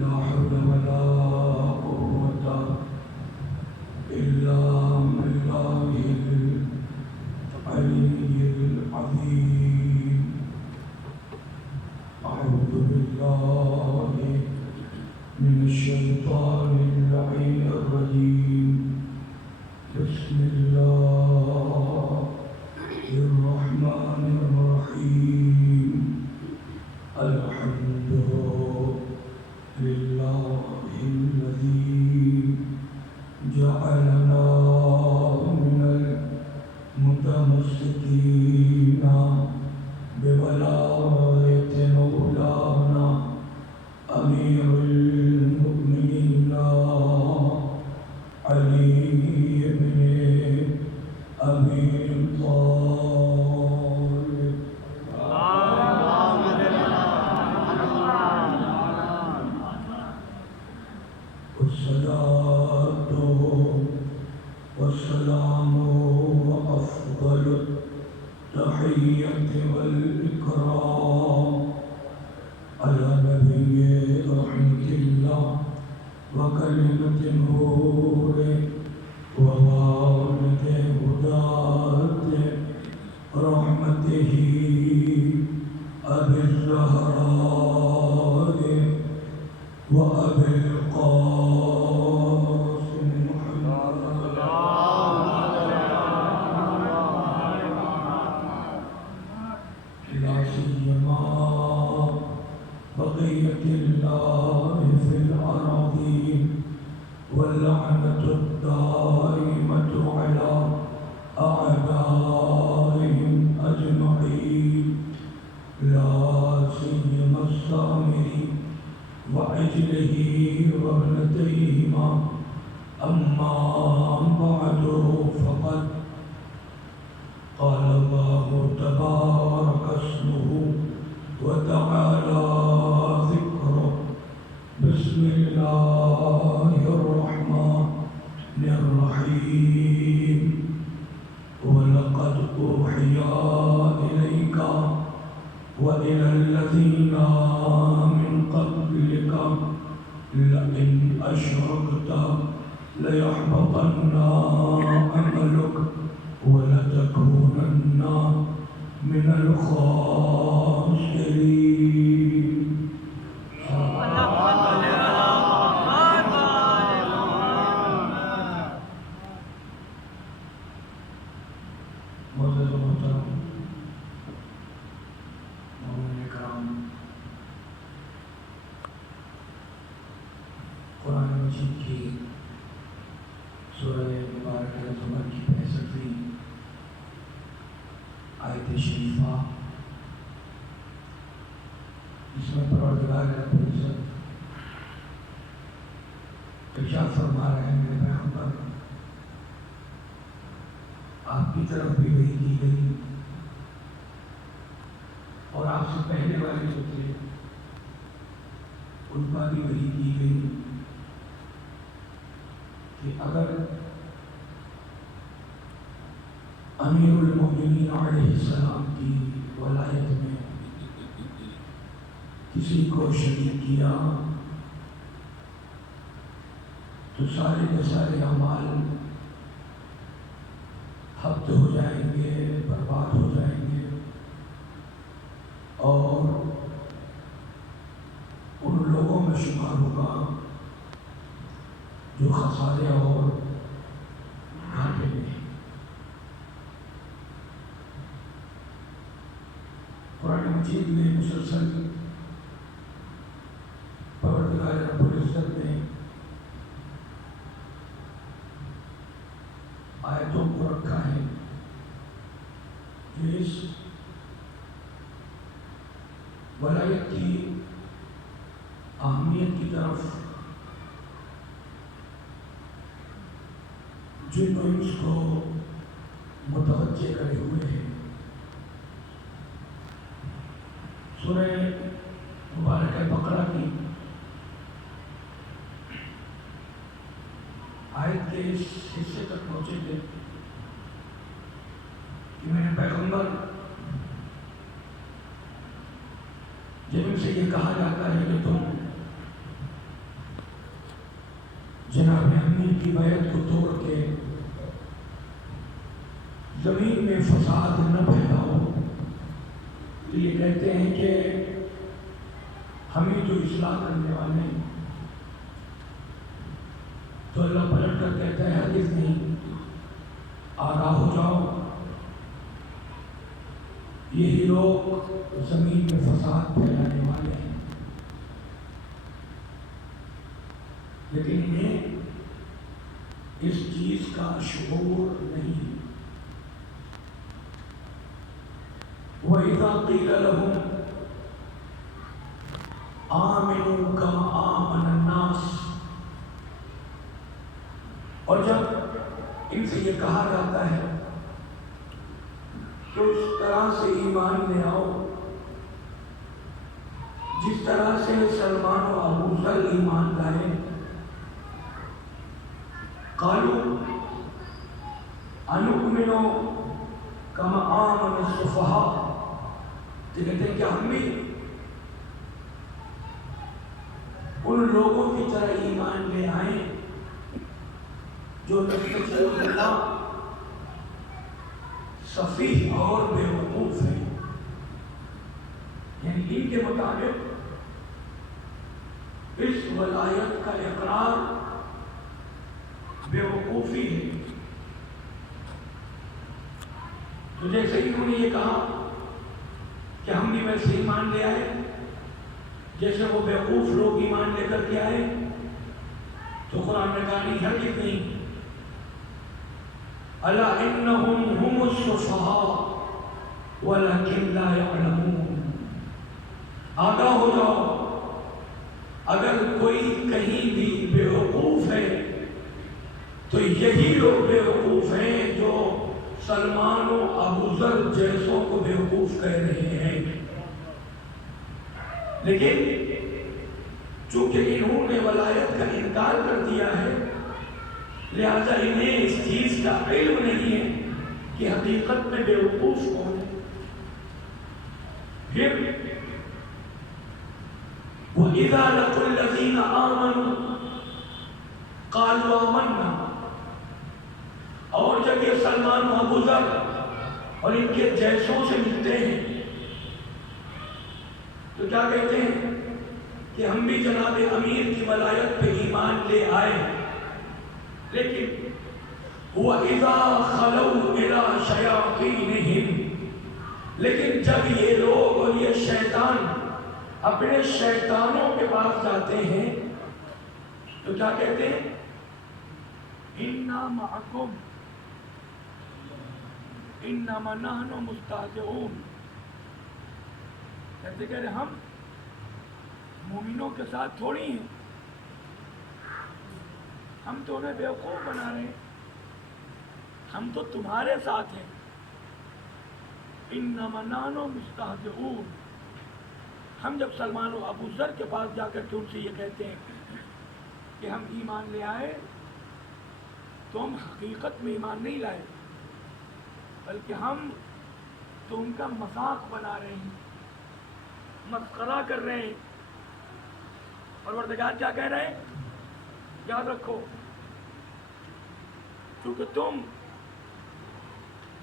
لا حول ولا قوة إلا بالله العلي العظيم. أعوذ بالله من الشيطان اللعين الرجيم. بسم الله الرحمن الرحيم. الحمد لله الذي جعلنا من المتمسكين بولاية مولانا أمير المؤمنين علي بن أبي طالب. والصلاة والسلام وأفضل التحية والإكرام على نبي رحمة الله وكلمة نوره ووارد هداة رحمته أبي الزهراء وأبي القاسم محمد لا سيما بقية الله في الأراضين واللعنة الدائمة على أعدائهم أجمعين لا سيما السامري وعجله وابنتيهما. أما بعد فقد قال الله تبارك اسمه وتعالى ذكره. بسم الله الرحمن الرحيم. ولقد أوحي إليك وإلى الذين من قبلك لئن أشركت ليحبطن عملك ولتكونن من الخاسرين. معزز و محترم مومنین کرام، قرآن مجید کی سورہ مبارکہ زمر کی 65ویں آیت شریفہ، جس میں پروردگار رب العزت ارشاد فرما رہے ہیں، میرے پیغمبر آپ کی طرف بھی وحی کی گئی اور آپ سے پہلے والے جو تھے ان کا بھی وحی کی گئی کہ اگر امیر المؤمنین علیہ السلام کی ولایت میں کسی کو شریک کیا تو سارے کے سارے اعمال حبط ہو جائیں گے، برباد ہو جائیں گے، اور ان لوگوں میں شمار ہوگا جو خسارے اور گھاٹے میں ہیں۔ قرآن مجید میں مسلسل پروردگار رب العزت نے آیتوں کو رکھا ہے کہ اس ولایت کی اہمیت کی طرف جن انس کو متوجہ کرے ہوئے ہیں۔ سورہ مبارکہ بقرہ کی آیت کے اس حصے تک پہنچے تھے کہ میرے پیغمبر جب ان سے یہ کہا جاتا ہے کہ تم کی بیعت کو توڑ کے زمین میں فساد نہ پیدا ہو، تو یہ کہتے ہیں کہ ہمیں جو اصلاح کرنے والے ہیں، تو اللہ پلٹ کر کہتا ہے ہرگز نہیں، آگاہ ہو جاؤ، یہی لوگ زمین میں فساد پھیلانے والے ہیں، لیکن انہیں اس چیز کا شعور نہیں۔ وَإِذَا قِيلَ لَهُمْ آمِنُوا كَمَا آمَنَ النَّاسُ، اور جب ان سے یہ کہا جاتا ہے کہ اس طرح سے ایمان لے آؤ جس طرح سے سلمان و ابو ذر ایمان لائے، قالوا انؤمن کما آمن السفہاء، تو کہتے ہیں کہ ہم بھی ان لوگوں کی طرح ایمان لے آئیں جو اللہ سفیہ اور بے وقوف ہیں، یعنی ان کے مطابق اس ولایت کا اقرار بے وقوفی ہے۔ تو جیسے انہوں نے یہ کہا کہ ہم بھی ویسے ایمان لے آئے جیسے وہ بیوقوف لوگ ایمان لے کر کے آئے، تو قرآن نے کہا نہیں، ہرگز نہیں، الا انہم ہم السفہاء ولکن لا یعلمون، آگاہ ہو جاؤ، اگر کوئی کہیں بھی بیوقوف ہے تو یہی لوگ بیوقوف ہیں جو سلمان و ابو ذر جیسوں کو بیوقوف کہہ رہے ہیں۔ لیکن چونکہ انہوں نے ولایت کا انکار کر دیا ہے، لہذا انہیں اس چیز کا علم نہیں ہے کہ حقیقت میں بیوقوف کون ہے۔ پھر وَإِذَا لَقُوا الَّذِينَ آمَنُوا قَالُوا آمَنَّا، اور جب یہ سلمان و ابو ذر اور ان کے جیسوں سے ملتے ہیں تو کیا کہتے ہیں کہ ہم بھی جناب امیر کی ولایت پہ ایمان لے آئے، لیکن وَإِذَا خَلَوْا إِلَىٰ شَيَاطِينِهِمْ، لیکن جب یہ لوگ اور یہ شیطان اپنے شیطانوں کے پاس جاتے ہیں تو کیا کہتے ہیں؟ اِنَّا مَعَكُمْ اِنَّمَا نَحْنُ مُسْتَهْزِئُونَ، کہتے کہ ہم مومنوں کے ساتھ تھوڑی ہیں، ہم تو انہیں بیوقوف بنا رہے ہیں، ہم تو تمہارے ساتھ ہیں۔ اِنَّمَا نَحْنُ مُسْتَهْزِئُونَ، ہم جب سلمان و ابو ذر کے پاس جا کر کے ان سے یہ کہتے ہیں کہ ہم ایمان لے آئے، تو ہم حقیقت میں ایمان نہیں لائے، بلکہ ہم تو ان کا مذاق بنا رہے ہیں، مسخرہ کر رہے ہیں۔ پروردگار کیا کہہ رہے ہیں؟ یاد رکھو، کیونکہ تم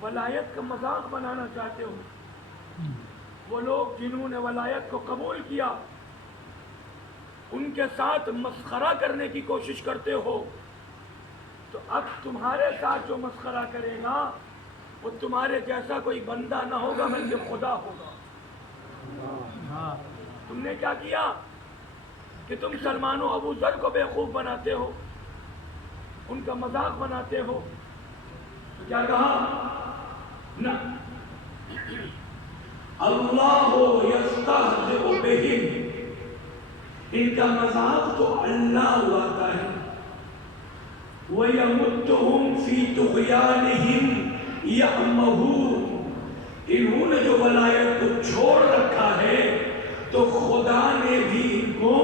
ولایت کا مذاق بنانا چاہتے ہو، وہ لوگ جنہوں نے ولایت کو قبول کیا ان کے ساتھ مسخرہ کرنے کی کوشش کرتے ہو، تو اب تمہارے ساتھ جو مسخرہ کرے گا وہ تمہارے جیسا کوئی بندہ نہ ہوگا بلکہ خدا ہوگا۔ تم نے کیا کیا کہ تم سلمان و ابو ذر کو بیوقوف بناتے ہو، ان کا مذاق بناتے ہو، تو کیا کہا؟ نہ، اللہ یستہزئ بہم، ان کا مذاق تو اللہ اڑاتا ہے، وَيَمُدُّهُمْ فِي طُغْيَانِهِمْ يَعْمَهُونَ، انہوں نے جو ولایت کو چھوڑ رکھا ہے تو خدا نے بھی ان کو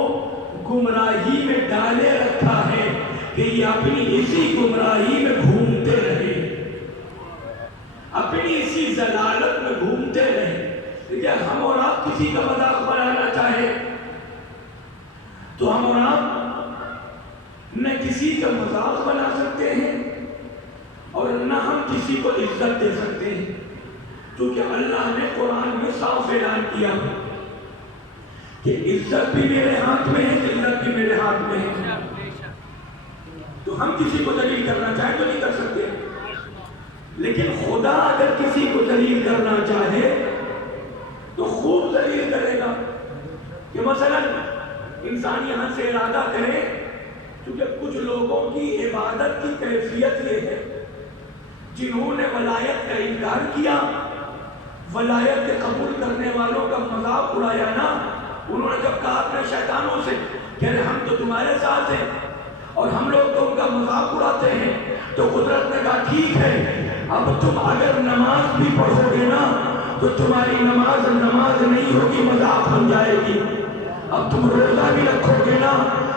گمراہی میں ڈالے رکھا ہے کہ یہ اپنی اسی گمراہی میں گھومتے رہے، اپنی اسی ضلالت میں گھومتے رہے۔ کیا ہم اور آپ کسی کا مذاق بنانا چاہے تو ہم اور آپ نہ کسی کا مذاق بنا کسی کو عزت دے سکتے ہیں، کیونکہ اللہ نے قرآن میں صاف اعلان کیا کہ عزت بھی میرے ہاتھ میں ہے، ذلت بھی میرے ہاتھ میں ہے۔ تو ہم کسی کو ذلیل کرنا چاہیں تو نہیں کر سکتے، لیکن خدا اگر کسی کو ذلیل کرنا چاہے تو خوب ذلیل کرے گا۔ کہ مثلا انسان یہاں سے ارادہ کرے، کیونکہ کچھ لوگوں کی عبادت کی کیفیت یہ ہے، جنہوں نے ولایت کا انکار کیا، ولایت کے قبول کرنے والوں کا مذاق اڑایا نا، انہوں نے جب کہا اپنے شیطانوں سے کہ ہم تو تمہارے ساتھ ہیں اور ہم لوگ تو ان کا مذاق اڑاتے ہیں، تو قدرت نے کہا ٹھیک ہے، اب تم اگر نماز بھی پڑھو گے نا تو تمہاری نماز نہیں ہوگی، مذاق بن جائے گی۔ اب تم روزہ بھی رکھو گے نا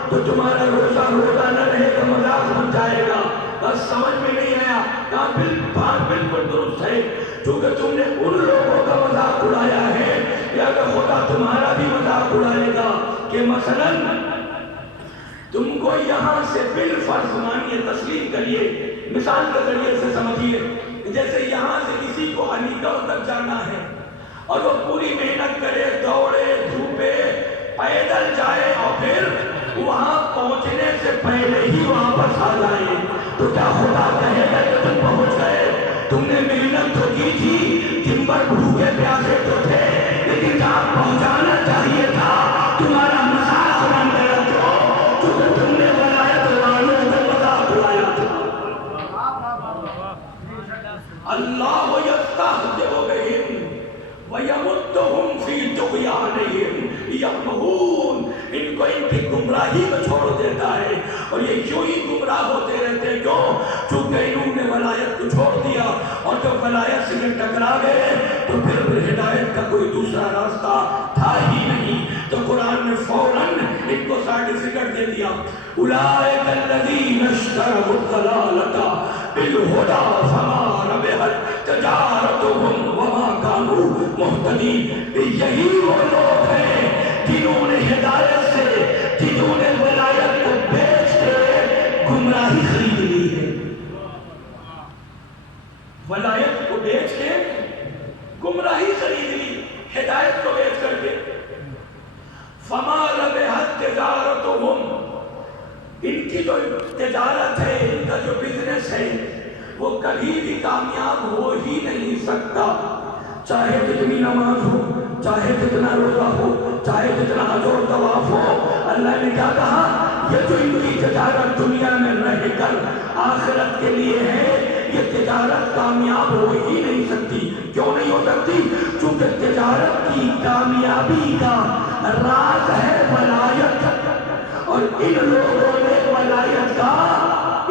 تو تمہارا روزہ نہ رہے گا، مذاق بن جائے گا۔ بس سمجھ میں نہیں آیا، کہا بات بالکل درست ہے، کیونکہ تم نے ان لوگوں کا مذاق اڑایا ہے یا کہ خدا تمہارا بھی مذاق اڑائے گا۔ کہ مثلا تم کو یہاں سے بالفرض مانیے، تسلیم کریے، مثال کے ذریعے سے سمجھیے، جیسے یہاں سے کسی کو علی گڑھ تک جانا ہے اور وہ پوری محنت کرے، دوڑے دھوپے، پیدل جائے اور پھر وہاں پہنچنے سے پہلے ہی واپس آ جائے، تو کیا خدا کہے گا کہ تم پہنچ گئے؟ تم نے محنت تو کی تھی، دن بھر بھوکے پیاسے تو تھے، لیکن جہاں پہنچانا چاہیے تھا تمہارا مذاق بن گیا، کیونکہ تم نے ولایت والوں کو مذاق اڑایا تھا۔ اللہ یستہزئ بہم ویمدہم فی طغیانہم یعمہون، ان کو ان کی گمراہی میں چھوڑ دیتا ہے اور یہ کیوں ہی گمراہ ہوتے رہتے ہیں؟ کیوں؟ چونکہ انہوں نے ولایت کو چھوڑ دیا، اور جب ولایت سے ٹکرا گئے تو پھر ہدایت کا کوئی دوسرا راستہ تھا ہی نہیں۔ تو قرآن نے فوراً ان کو سرٹیفکیٹ دے دیا، اولئک الذین اشتروا الضلالۃ بالہدی فما ربحت تجارتہم وما کانوا مہتدین۔ یہی وہ لوگ ہیں جنہوں نے ہدایت سے، جنہوں نے ولایت کو بیچ کے گمراہی خرید لی ہے۔ ولایت کو بیچ کے گمراہی خرید لی، ہدایت کو بیچ کر کے۔ فما ربحت تجارتہم، ان کی جو تجارت ہے، ان کا جو بزنس ہے، وہ کبھی بھی کامیاب ہو ہی نہیں سکتا، چاہے جتنی نماز ہو، چاہے جتنا روزہ ہو، چاہے جتنا حج و طواف ہو۔ اللہ نے کیا کہا؟ یہ جو ان کی تجارت دنیا میں رہ کر آخرت کے لیے ہے، یہ تجارت کامیاب ہو ہی نہیں سکتی۔ کیوں نہیں ہو سکتی؟ چونکہ تجارت کی کامیابی کا راز ہے ولایت، اور ان لوگوں نے ولایت کا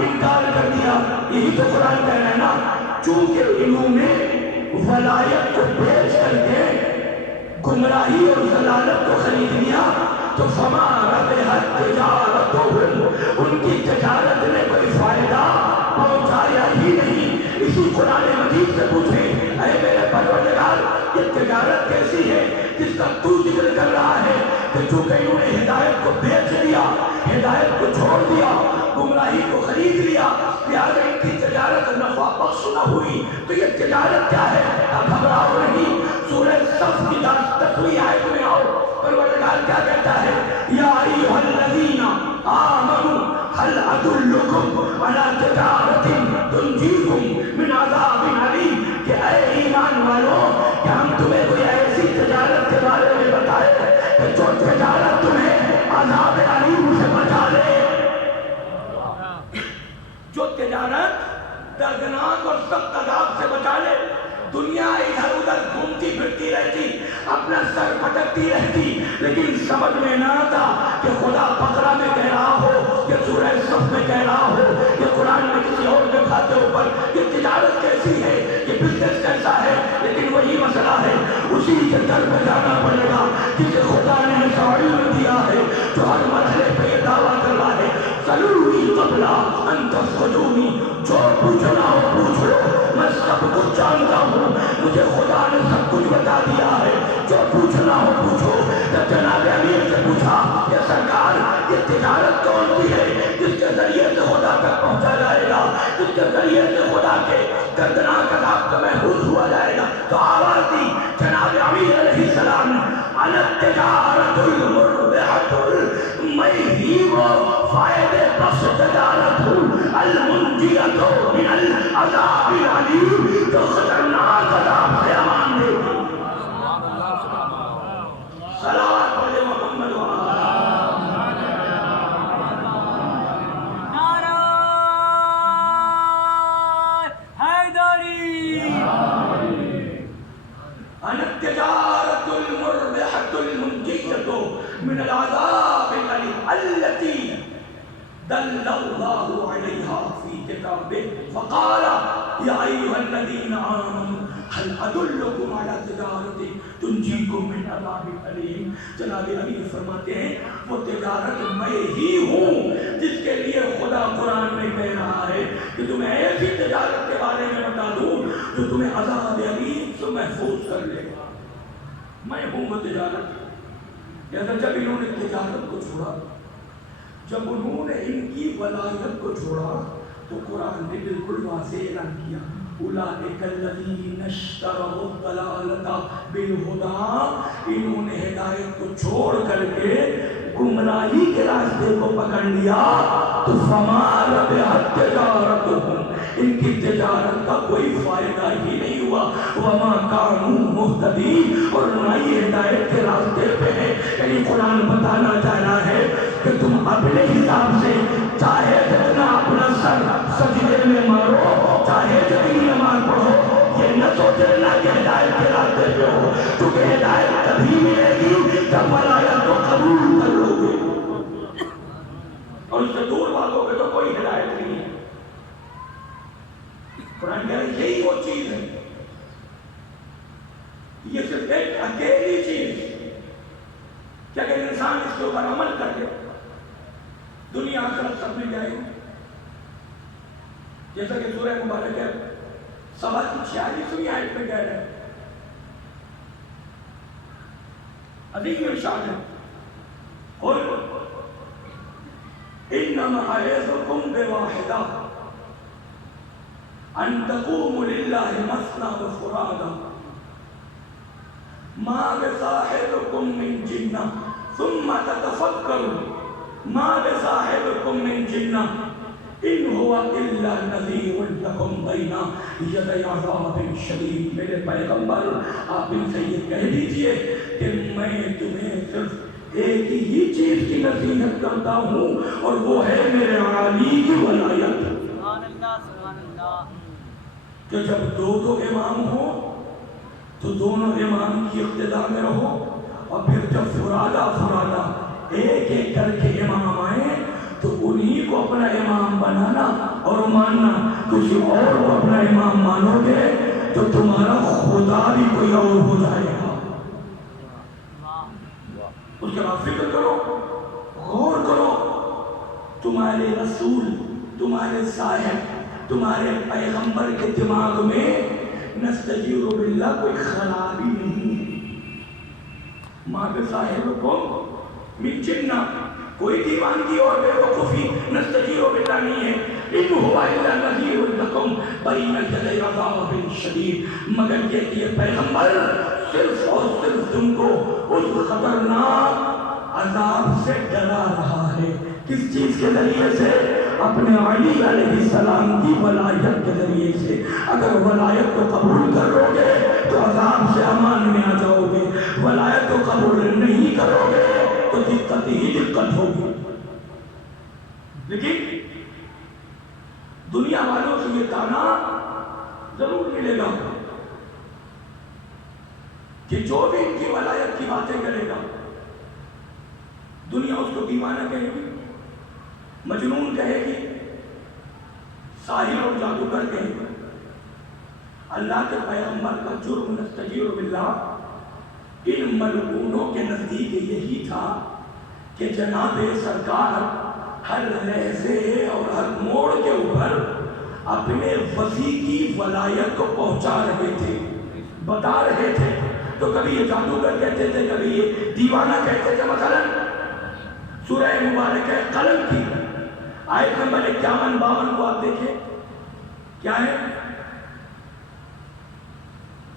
انکار کر دیا۔ یہی تو قرآن کہہ رہا ہے نا، چونکہ انہوں نے ولایت کو بیچ کر کے گمراہی اور ضلالت کو خرید لیا، تو فما ربحت تجارتہم، ان کی تجارت نے کوئی فائدہ پہنچایا ہی نہیں۔ اسی قرآن مجید سے پوچھیں، اے میرے پروردگار، یہ تجارت کیسی ہے جس کا تو ذکر کر رہا ہے کہ چونکہ انہوں نے ہدایت کو بیچ لیا، ہدایت کو چھوڑ دیا، گمراہی کو خرید لیا، لہٰذا ان کی تجارت نفع بخش نہ ہوئی، تو یہ تجارت کیا ہے؟ اب گھبراؤ نہیں، سورہ صف کی 10ویں آیت میں آؤ، پروردگار کیا کہتا ہے؟ یا ایھا الذین آمنوا هل ادلکم علی تجارۃ تنجیکم من عذاب علیم، کہ اے ایمان والوں، کیا ہم تمہیں کوئی ایسی تجارت کے بارے میں بتائے کہ جو تجارت تمہیں عذاب علیم سے بچا لے؟ جو تجارت دردناک اور سخت عذاب سے بچا لے۔ دنیا ادھر ادھر گھومتی پھرتی رہتی، اپنا سر پٹکتی رہتی، لیکن سمجھ میں نہ آتا کہ خدا بقرہ میں کہہ رہا ہو، یہ سورہ صف میں کہہ رہا ہو، یہ قرآن میں کسی اور جگہ کے اوپر، یہ تجارت کیسی ہے، یہ بزنس کیسا ہے، لیکن وہی مسئلہ ہے، اسی کے در پہ جانا پڑے گا جسے خدا نے علم دیا ہے، جو ہر مرحلے پہ یہ دعویٰ کر رہا ہے، سلونی قبل ان تسألونی، جو پوچھنا ہو پوچھ لو، میں سب کچھ جانتا ہوں، مجھے خدا نے سب کچھ بتا دیا ہے، جو پوچھنا ہو پوچھو۔ جب جناب امیر سے پوچھا کہ سرکار یہ تجارت کون سی ہے جس کے ذریعے سے خدا تک پہنچا جائے گا، جس کے ذریعے سے خدا کے دردناک تو آواز دی جناب امیر علیہ السلام نے انا تجارت المربحۃ، میں ہی وہ فائدے بخش تجارت ہوں، المنجیۃ من العذاب العلیم، جو خطرناک عذاب سے امان دے گی۔ صلوات علی محمد و التجارة المربحة المنجية من العذاب الأليم التي دل الله عليها في كتابه فقال يا أيها الذين آمنوا هل أدلكم على تجارة تنجيكم من عذاب أليم۔ جناب امیر فرماتے ہیں وہ تجارت میں ہی ہوں جس کے لیے خدا قرآن میں کہہ رہا ہے کہ تمہیں ایسی تجارت کے بارے میں بتا دوں جو تمہیں عذاب علیم سے محفوظ کر لے گا۔ میں ہوں وہ تجارت۔ لہذا جب انہوں نے تجارت کو چھوڑا، جب انہوں نے ان کی ولایت کو چھوڑا، تو قرآن نے بالکل واضح اعلان کیا اولئک الذین اشتروا الضلالۃ بالہدی، انہوں نے ہدایت کو چھوڑ کر کے گمراہی کے راستے کو پکڑ لیا، تو فما ربحت تجارتہم، ان کی تجارت کا کوئی فائدہ ہی نہیں ہوا، وما کانوا مہتدین، اور نہ ہی ہدایت کے راستے پہ ہے۔ یعنی قرآن بتانا چاہ رہا ہے کہ تم اپنے حساب سے چاہے جتنا اپنا سر سجدے میں مارو، چاہے جتنی نماز پڑھو، یہ نہ سوچ لینا کہ ہدایت کے راستے پہ ہو، کیونکہ ہدایت تبھی ملے گی جب ولایت کو قبول کر لو گے، اور اس سے دور بھاگو گے تو کوئی ہدایت نہیں ہے۔ قرآن کہہ رہا ہے یہی وہ چیز ہے، یہ صرف ایک اکیلی چیز کہ اگر انسان اس کے اوپر عمل کر دے دنیا آخرت سب میں جائے گی۔ جیسا کہ سورہ مبارک ہے سبا کی 46ویں آیت میں کہہ رہے ہیں، عظیم ارشاد ہے قل انما اعظکم بواحدہ ان تقوموا للہ مثنی وفرادا ما بصاحبکم من جنہ ثم تتفکروا ما بصاحبکم من جنہ ان هو الا نذیر لکم بین یدی عذاب شدید۔ میرے پیغمبر آپ ان سے یہ کہہ دیجئے کہ میں تمہیں صرف ایک ہی چیز کی نصیحت کرتا ہوں، اور وہ ہے میرے عالی کی ولایت۔ سبحان اللہ سبحان اللہ۔ کہ جب دو امام ہو تو دونوں امام کی اقتداء میں رہو، اور پھر جب فرادہ ایک ایک کر کے امام آئے تو انہی کو اپنا امام بنانا اور ماننا۔ کسی اور کو اپنا امام مانو گے تو تمہارا خدا بھی کوئی اور ہو جائے گا۔ اس کے بعد فکر کرو، غور کرو، تمہارے رسول، تمہارے صاحب، تمہارے پیغمبر کے دماغ میں نستجیر باللہ کوئی خرابی نہیں ہے۔ ماں کے صاحب کو من جنہ، کوئی دیوانگی اور بے وقوفی نستجیر باللہ نہیں ہے۔ ان هو الا نذیر لکم بین یدی عذاب شدید، مگر یہ پیغمبر صرف اور صرف تم کو اس خطرناک عذاب سے ڈرا رہا ہے۔ کس چیز کے ذریعے سے؟ اپنے علی علیہ السلام کی ولایت کے ذریعے سے۔ اگر ولایت کو قبول کرو گے تو عذاب سے امان میں آ جاؤ گے، ولایت کو قبول نہیں کرو گے تو دقت ہی دقت ہوگی۔ لیکن دنیا والوں سے یہ تانا ضرور ملے گا کہ جو بھی ان کی ولایت کی باتیں کرے گا دنیا اس کو دیوانہ کہے گی، مجنون کہے گی، ساحر اور جادوگر کہے گی۔ اللہ کے پیغمبر کا جرم نستجیر باللہ ان ملعونوں کے نزدیک یہی تھا کہ جناب سرکار ہر لہجے اور ہر موڑ کے اوپر اپنے وصی کی ولایت کو پہنچا رہے تھے، بتا رہے تھے۔ تو کبھی یہ جادوگر کہتے تھے، کبھی یہ دیوانہ کہتے تھے۔ مثلا سورہ مبارک ہے قلم کی آیت نمبر 51-52 کو آپ دیکھیں، کیا ہے؟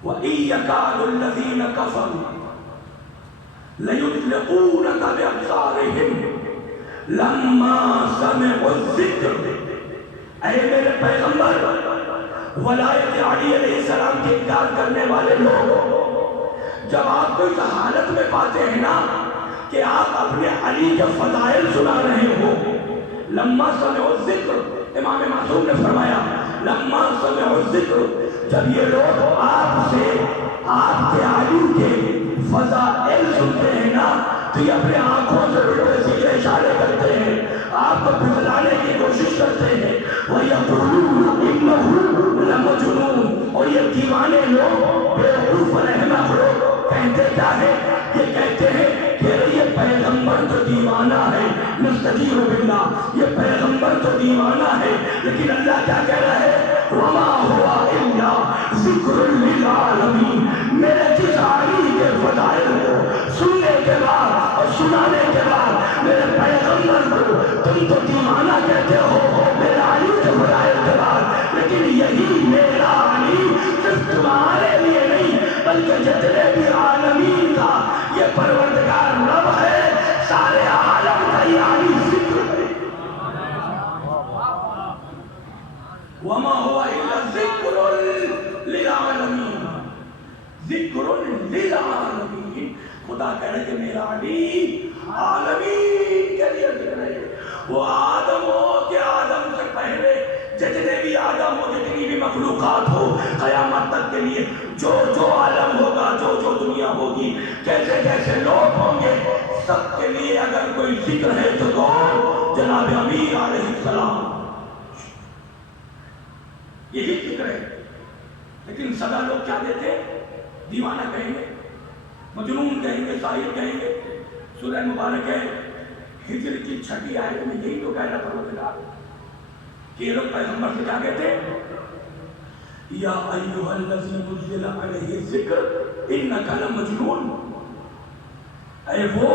وَإِن يَكَادُ الَّذِينَ كَفَرُوا لَيُزْلِقُونَكَ بِأَبْصَارِهِمْ لَمَّا سَمِعُوا الذِّكْرَ۔ اے میرے پیغمبر، ولایت علی علیہ السلام کے انکار کرنے والے لوگ جب آپ کو اس حالت میں پاتے ہیں نا کہ آپ اپنے علی کے فضائل سنا رہے ہو، لما سمعوا الذکر، امام معصوم نے فرمایا لما سمعوا الذکر، جب یہ لوگ آپ سے آپ کے علی کے فضائل سنتے ہیں نا تو یہ اپنے آنکھوں سے الٹے سیدھے اشارے کرتے ہیں، آپ کو پھسلانے کی کوشش کرتے ہیں، وَيَقُولُونَ إِنَّهُ لَمَجْنُونَ، اور یہ دیوانے لوگ، بیوقوف اور احمق لوگ کہتے کیا ہے؟ یہ کہتے ہیں کہ یہ پیغمبر تو دیوانہ ہے، نستجیر باللہ، یہ پیغمبر تو دیوانہ ہے، لیکن اللہ کیا کہہ رہا ہے؟ وَمَا هُوَ إِلَّا ذِكْرٌ لِّلْعَالَمِينَ۔ میرے جس علی کے فضائل کو سننے کے بعد اور سنانے کے بعد میرے پیغمبر کو تم تو دیوانہ کہتے ہو میرے علی کے فضائل کے بعد، لیکن یہی میرا علی صرف تمہارے لیے نہیں بلکہ جتنے بھی عالمین کا یہ پروردگار رب ہے، سارے عالم کا یہ علی ذکر ہے۔ وَمَا هُوَ إِلَّا ذِكْرٌ لِّلْعَالَمِينَ، ذکر للعالمین، خدا کہہ رہے کہ میرا علی عالمین کے لیے ذکر ہے۔ وہ آدم ہو کہ آدم سے پہلے جتنے بھی آدم ہو، جتنی بھی مخلوقات ہو، قیامت تک کے لیے جو جو عالم ہوگا، جو جو دنیا ہوگی، کیسے کیسے لوگ ہوں گے، سب کے لیے اگر کوئی ذکر ہے تو جناب امیر علیہ السلام، یہی ذکر ہے۔ لیکن سدا لوگ کیا دیتے؟ دیوانہ کہیں گے، مجنون کہیں گے، شاعر کہیں گے۔ سورہ مبارک ہے ہجر کی 6 آیت میں یہی تو کہہ رہا پروردگار کہ یہ لوگ پیغمبر سے کیا کہتے؟ یا ایھا الذی نزل علیہ الذکر انک لمجنون، اے وہ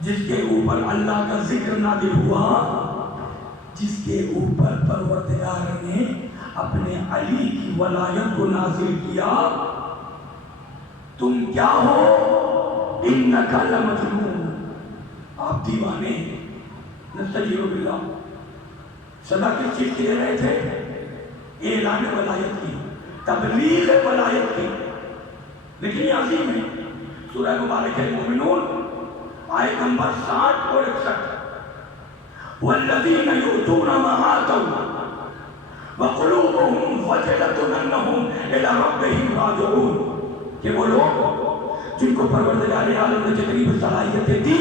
جس کے اوپر اللہ کا ذکر نازل ہوا، جس کے اوپر پروردگار نے اپنے علی کی ولایت کو نازل کیا، تم کیا ہو؟ انک لمجنون، آپ دیوانے ہیں۔ نستجیر باللہ، صدا کس چیز کے لے رہے تھے؟ اعلان ولایت کی، تبلیغ ولایت کی، لیکن یہ عظیم ہے۔ سورہ مبارک ہے مومنون آیت نمبر 60 اور 61، والذین یؤتون ما آتوا وقلوبهم وجلة انہم الی ربہم راجعون، کہ وہ لوگ جن کو پروردگار عالم نے جتنی بھی صلاحیتیں دی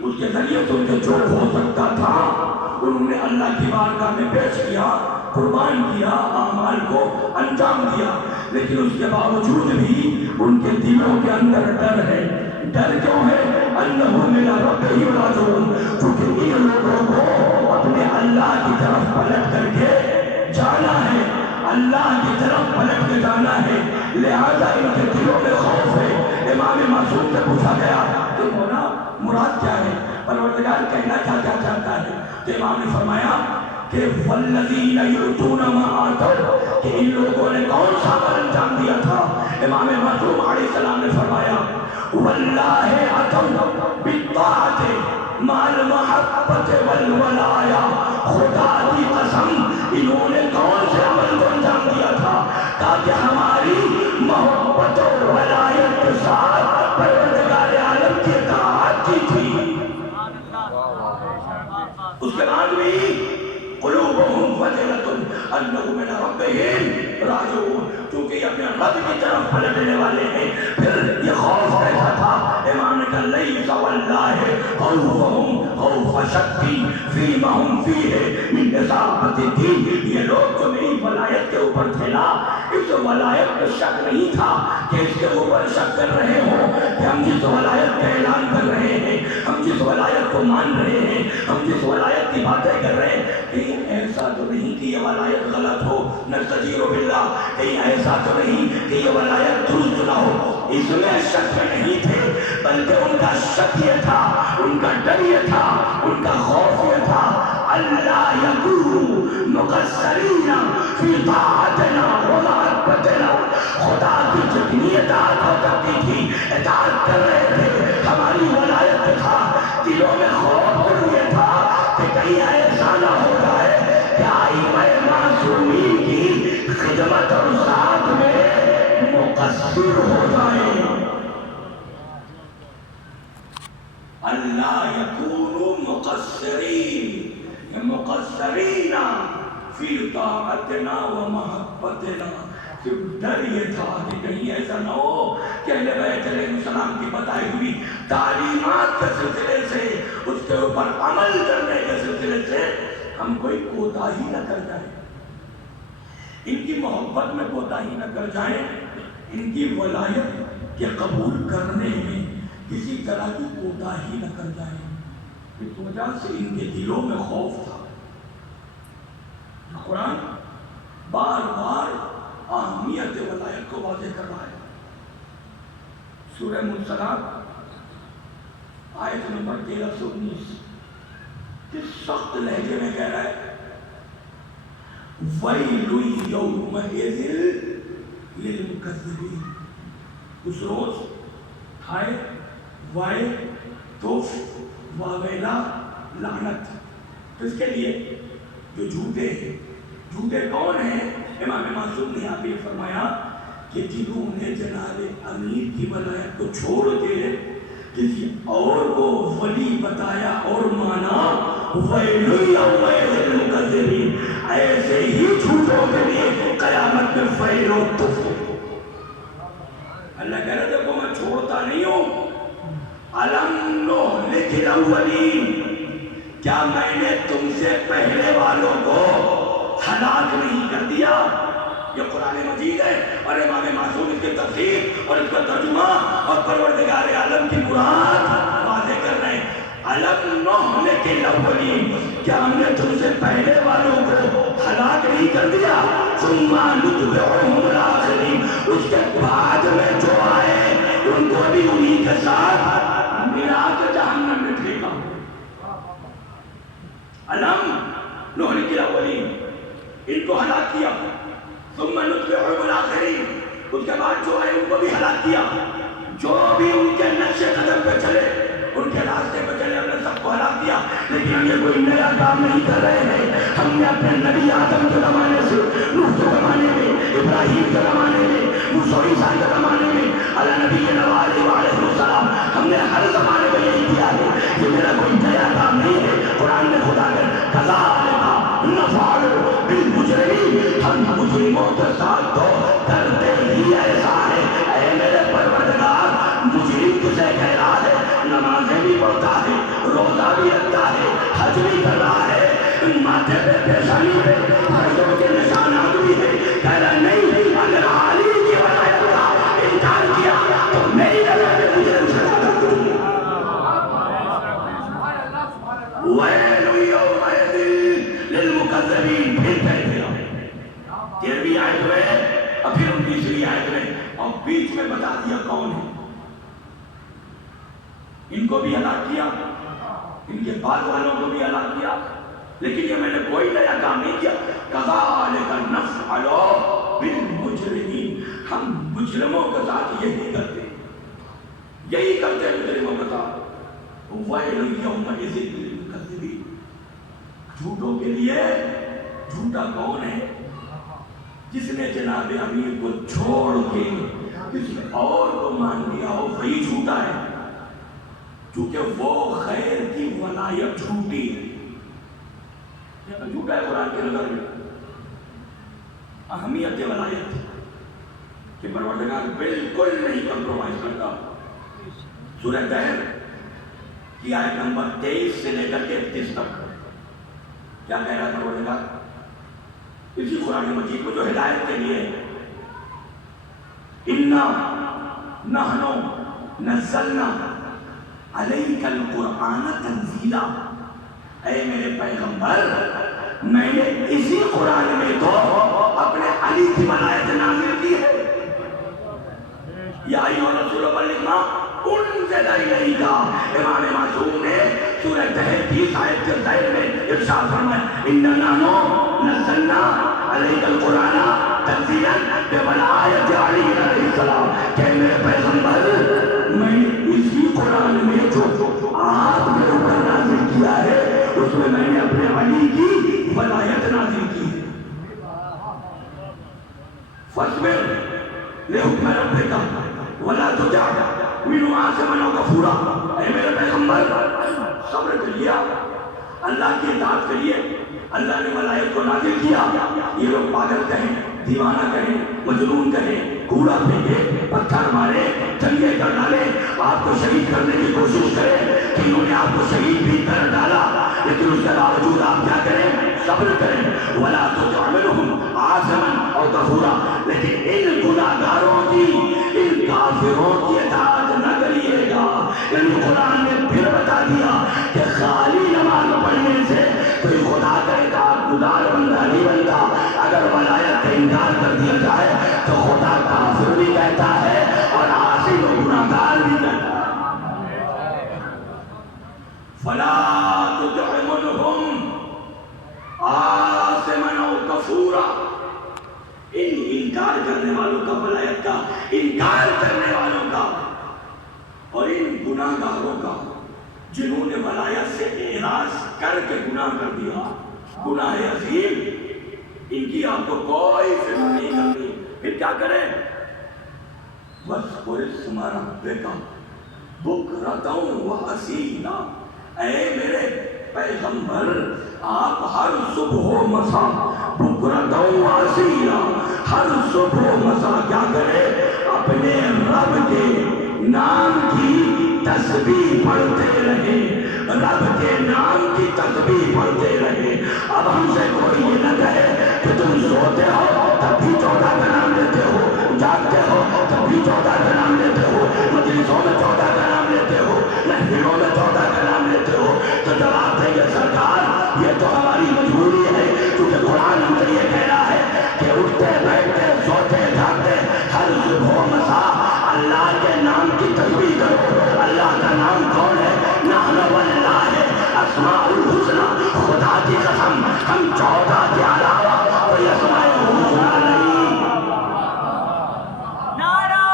اس کے ذریعے سے ان کے جو ہو سکتا تھا انہوں نے اللہ کی بارگاہ میں پیش کیا، قربان کیا، اعمال کو انجام دیا، لیکن اس کے باوجود بھی ان کے دلوں کے اندر ڈر ہے۔ ڈر کیوں ہے؟ انہم الی ربہم راجعون، کیونکہ ان لوگوں کو اپنے اللہ کی طرف پلٹ کر کے جانا ہے، اللہ کی طرف پلٹ کے جانا ہے، لہذا ان کے دلوں میں خوف ہے۔ امام معصوم سے پوچھا گیا کہ مولا مراد کیا ہے، پروردگار کہنا کیا چاہتا ہے؟ تو امام نے فرمایا کہ والذین یؤتون ما آتوا، کہ ان لوگوں نے کون سا عمل انجام دیا تھا؟ امام معصوم علیہ السلام نے فرمایا واللہ اتوا بالطاعۃ مع المحبۃ والولایہ، خدا کی قسم انہوں نے کون سے عمل کو انجام دیا تھا تاکہ ہماری محبت و ولایت کے ساتھ پروردگار عالم کی اطاعت کی تھی۔ اس کے بعد بھی قلوبہم وجلۃ انہم الی ربہم راجعون، کیونکہ یہ اپنے رب کی طرف پلٹنے والے ہیں۔ پھر یہ خوف کیسا تھا؟ امام نے کہا لیس واللہ خوفہم خوف شک فیما ہم فیہ من اصابۃ الدین، یہ لوگ جو میری ولایت کے اوپر تھے نا، اس ولایت کا شک نہیں تھا کہ اس کے اوپر شک کر رہے ہوں کہ ہم جس ولایت کا اعلان کر رہے ہیں، ہم جس ولایت کو مان رہے ہیں، ہم جس ولایت کی باتیں کر رہے ہیں، کہیں ایسا تو نہیں کہ یہ ولایت غلط ہو، نستجیر باللہ، کہیں ایسا تو نہیں کہ یہ ولایت درست نہ ہو۔ اس میں شک نہیں تھے، بلکہ ان کا شک یہ تھا، ان کا ڈر یہ تھا، ان کا خوف یہ تھا اللہ یکونوا مقصرین فی طاعتنا و محبتنا کرتی تھی، اطاعت کر رہے تھے، ہماری ولایت تھا، دلوں میں خوف ضرور تھا کہ کہیں ایسا نہ ہو جائے کہ ائمہ معصومین کی خدمت اور ساتھ میں مقصر ہو جائے۔ اللہ یکونوا مقصرین فی طاعتنا و محبتنا۔ ڈر یہ تھا کہ کہیں ایسا نہ ہو کہ اہل بیت علیہ السلام کی بتائی ہوئی تعلیمات کے سلسلے سے، اس کے اوپر عمل کرنے کے سلسلے سے ہم کوئی کوتاہی نہ کر جائیں، ان کی محبت میں کوتاہی نہ کر جائیں، ان کی ولایت کے قبول کرنے میں کسی طرح کی کوتاہی نہ کر جائیں۔ اس وجہ سے ان کے دلوں میں خوف تھا۔ قرآن بار بار اہمیت ولایت کو واضح کر رہا ہے۔ سورہ مرسلات آیت نمبر 1319 کس سخت لہجے میں کہہ رہا ہے، وَيْلٌ يَوْمَئِذٍ لِلْمُكَذِّبِينَ۔ اس روز ہائے وائے توف واویلا لعنت کس کے لیے؟ جو جھوٹے ہیں۔ جھوٹے کون ہیں؟ امام معصوم نے یہاں پہ فرمایا کہ جنہوں نے جناب امیر کی ولایت کو چھوڑ کے کسی اور کو ولی بتایا اور مانا، وَيْلٌ يَوْمَئِذٍ لِلْمُكَذِّبِينَ، ایسے ہی جھوٹوں کے لیے قیامت میں فیل و تف۔ اللہ کہہ رہا دیکھو میں چھوڑتا نہیں ہوں، أَلَمْ نُهْلِكِ الْأَوَّلِينَ، کیا میں نے تم سے پہلے والوں کو ہلاک نہیں کر دیا؟ یہ قرآن مجید ہے اور امام معصوم اس کی تفسیر اور اس کا ترجمہ اور پروردگار عالم کی مراد واضح کر رہے ہیں۔ أَلَمْ نُهْلِكِ الْأَوَّلِينَ، کیا ہم نے تم سے پہلے والوں کو ہلاک نہیں کر دیا؟ ثُمَّ نُتْبِعُهُمُ الْآخِرِينَ، اس کے بعد میں جو آئے ان کو بھی انہی کے ساتھ ملا کے جہنم میں پھینکا۔ أَلَمْ نُهْلِكِ الْأَوَّلِينَ، ان کو ہلاک کیا، ثم نتبعهم الآخرین، اس کے بعد جو آئے ان کو بھی ہلاک کیا، جو بھی ان کے نقش قدم پہ چلے، ان کے راستے پہ چلے، ہم نے سب کو ہلاک کیا۔ لیکن ہم یہ کوئی نیا کام نہیں کر رہے ہیں، ہم نے اپنے نبی آدم کے زمانے سے، نوح کے زمانے میں، ابراہیم کے زمانے میں، موسیٰ عیسیٰ کے زمانے میں، علی نبینا علیہ السلام، ہم نے ہر زمانے میں یہی کیا ہے۔ یہ میرا کوئی نیا کام نہیں ہے۔ قرآن میں خدا نے کذالک نفعل بالمجرمین، ہم مجرموں کے ساتھ تو کرتے ہی ایسا ہے۔ اے میرے پروردگار، مجرم کسے کہہ رہا ہے؟ نمازیں بھی پڑھتا ہے، روزہ بھی رکھتا ہے، حج بھی کر رہا ہے، ماتھے پہ پیشانی پہ فرضوں کے نشانات بھی ہے، کہہ رہا نہیں اگر علی کی ولایت کا انکار کیا تو میری نظر میں مجرم سے زیادہ کوئی نہیں۔ وَيْلٌ يَوْمَئِذٍ لِلْمُكَذِّبِينَ، پھر کہہ دیا 13ویں آیت میں اور پھر 19ویں آیت میں، اور بیچ میں بتا دیا کون ہے۔ ان کو بھی ہلاک کیا، ان کے بعد والوں کو بھی ہلاک کیا، لیکن یہ میں نے کوئی نیا کام نہیں کیا۔ کذالک نفعل بالمجرمین، ہم مجرموں کے ساتھ یہی کرتے ہیں، یہی کرتے ہیں مجرموں کے ساتھ۔ ویل یومئذ للمکذبین، جھوٹوں کے لیے، جھوٹا کون ہے؟ جس نے جناب امیر کو چھوڑ کے کسی اور کو مان لیا ہو، وہی جھوٹا ہے، کیونکہ وہ خیر کی ولایت جھوٹی ہے۔ جھوٹا ہے قرآن کے نظر میں۔ اہمیت ولایت کہ پروردگار بالکل نہیں کمپرومائز کرتا۔ سورہ دہر کی آیت نمبر 23 سے لے کر کے 31 تک کیا کہہ رہا ہے پروردگار؟ اسی قرآن مجید کو جو ہدایت کے لیے، اِنَّا نَحْنُ نَزَّلْنَا عَلَيْكَ الْقُرْآنَ تَنزِيلًا، اے میرے پیغمبر میں نے اسی قرآن میں تو اپنے علی کی ولایت نازل کی ہے۔ یا ایھا الرسول بلغ ما انزل الیک، امام معصوم نے سورہ دہر کی آیت کے ذیل میں ارشاد فرمایا اِنَّا نَحْنُ نَزَّلْنَا عَلَيْكَ الْقُرْآنَ تَنزِيلًا بِوَلَایَتِ عَلِیٍّ علیہ السلام، کہ میرے پیغمبر لحکم ربک ولا تطع منهم عاصما او کفورا، اے میرے پیغمبر صبر کریے، اللہ کی اطاعت کریے۔ اللہ نے ملائکہ کو نازل کیا، یہ لوگ پاگل کہیں، دیوانہ کہیں، مجنون کہیں، کوڑا پھینکے، پتھر مارے، دنگے کر ڈالے، آپ کو شہید کرنے کی کوشش کرے کہ انہوں نے آپ کو شہید بھی کر ڈالا، لیکن اس کے باوجود آپ کیا کریں؟ صبر کریں۔ وَلَا تُطِعْ مِنْهُمْ عَاصِمًا أَوْ كَفُورًا، لیکن ان گناہگاروں کی، ان کافروں کی اطاعت نہ کریے گا۔ یعنی قرآن نے پھر بتا دیا کہ خالی نماز پڑھنے سے کوئی خدا کا اطاعت گزار بندہ نہیں بنتا۔ اگر ولایت کا انکار کر دیا جائے تو خدا کافر بھی کہتا ہے اور عاصی و گناہگار بھی کہتا ہے۔ فلا تطع منهم عاصما او کفورا، ان انکار کرنے والوں کا، ولایت کا انکار کرنے والوں کا اور ان گناہگاروں کا جنہوں نے ولایت سے اعراض کر کے گناہ کر دیا، گناہ عظیم، ان کی آپ کو کوئی فکر نہیں کرنی۔ پھر کیا کریں؟ وَاذْكُرِ اسْمَ رَبِّكَ بُكْرَةً وَأَصِيلًا، اے میرے پیغمبر آپ ہر صبح و مساء، بُكْرَةً وَأَصِيلًا، ہر صبح و مساء کیا کریں؟ اپنے رب کے نام کی تسبیح پڑھتے رہیں، رب کے نام کی تسبیح پڑھتے رہیں۔ اب ہم سے کوئی یہ نہ کہے کہ تم سوتے ہو تب بھی 14 کا نام لیتے ہو، جاگتے ہو تب بھی 14 کا نام لیتے ہو، مجلسوں میں 14 کا نام لیتے ہو، محفلوں میں 14 کا نام لیتے ہو، تو جواب دیں گے سرکار یہ تو ہماری مجبوری ہے، کیونکہ قرآن ہم سے یہ کہہ رہا ہے کہ اٹھتے بیٹھتے سوتے جاگتے ہر صبح و مساء اللہ کے نام کی تسبیح کرو۔ اللہ کا نام کون ہے؟ نحن واللہ اسماء الحسنى، خدا کی قسم ہم 14 کے علاوہ کوئی اسماء الحسنى نہیں۔ نعرہ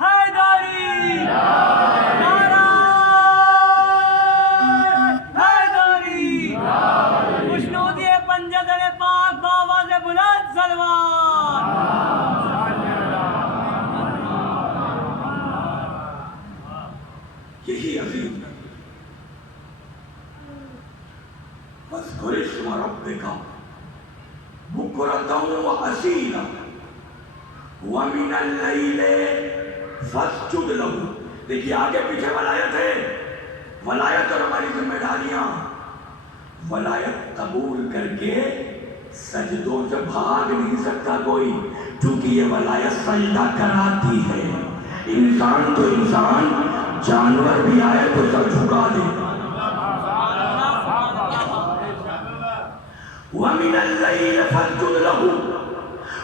حیدری، نعرہ حیدری، خوشنودی پنجدر پاک بآواز بلند صلوات۔ یہی عظیم وَاذْكُرِ اسْمَ رَبِّكَ بُكْرَةً وَأَصِيلًا وَمِنَ اللَّيْلِ فَاسْجُدْ لَهُ۔ دیکھیے آگے پیچھے ولایت ہے، ولایت اور ہماری ذمہ داریاں۔ ولایت قبول کر کے سجدوں سے بھاگ نہیں سکتا کوئی، کیونکہ یہ ولایت سجدہ کراتی ہے۔ انسان تو انسان، جانور بھی آئے تو سر جھکا دے۔ وَمِنَ اللَّيْلِ فَاسْجُدْ لَهُ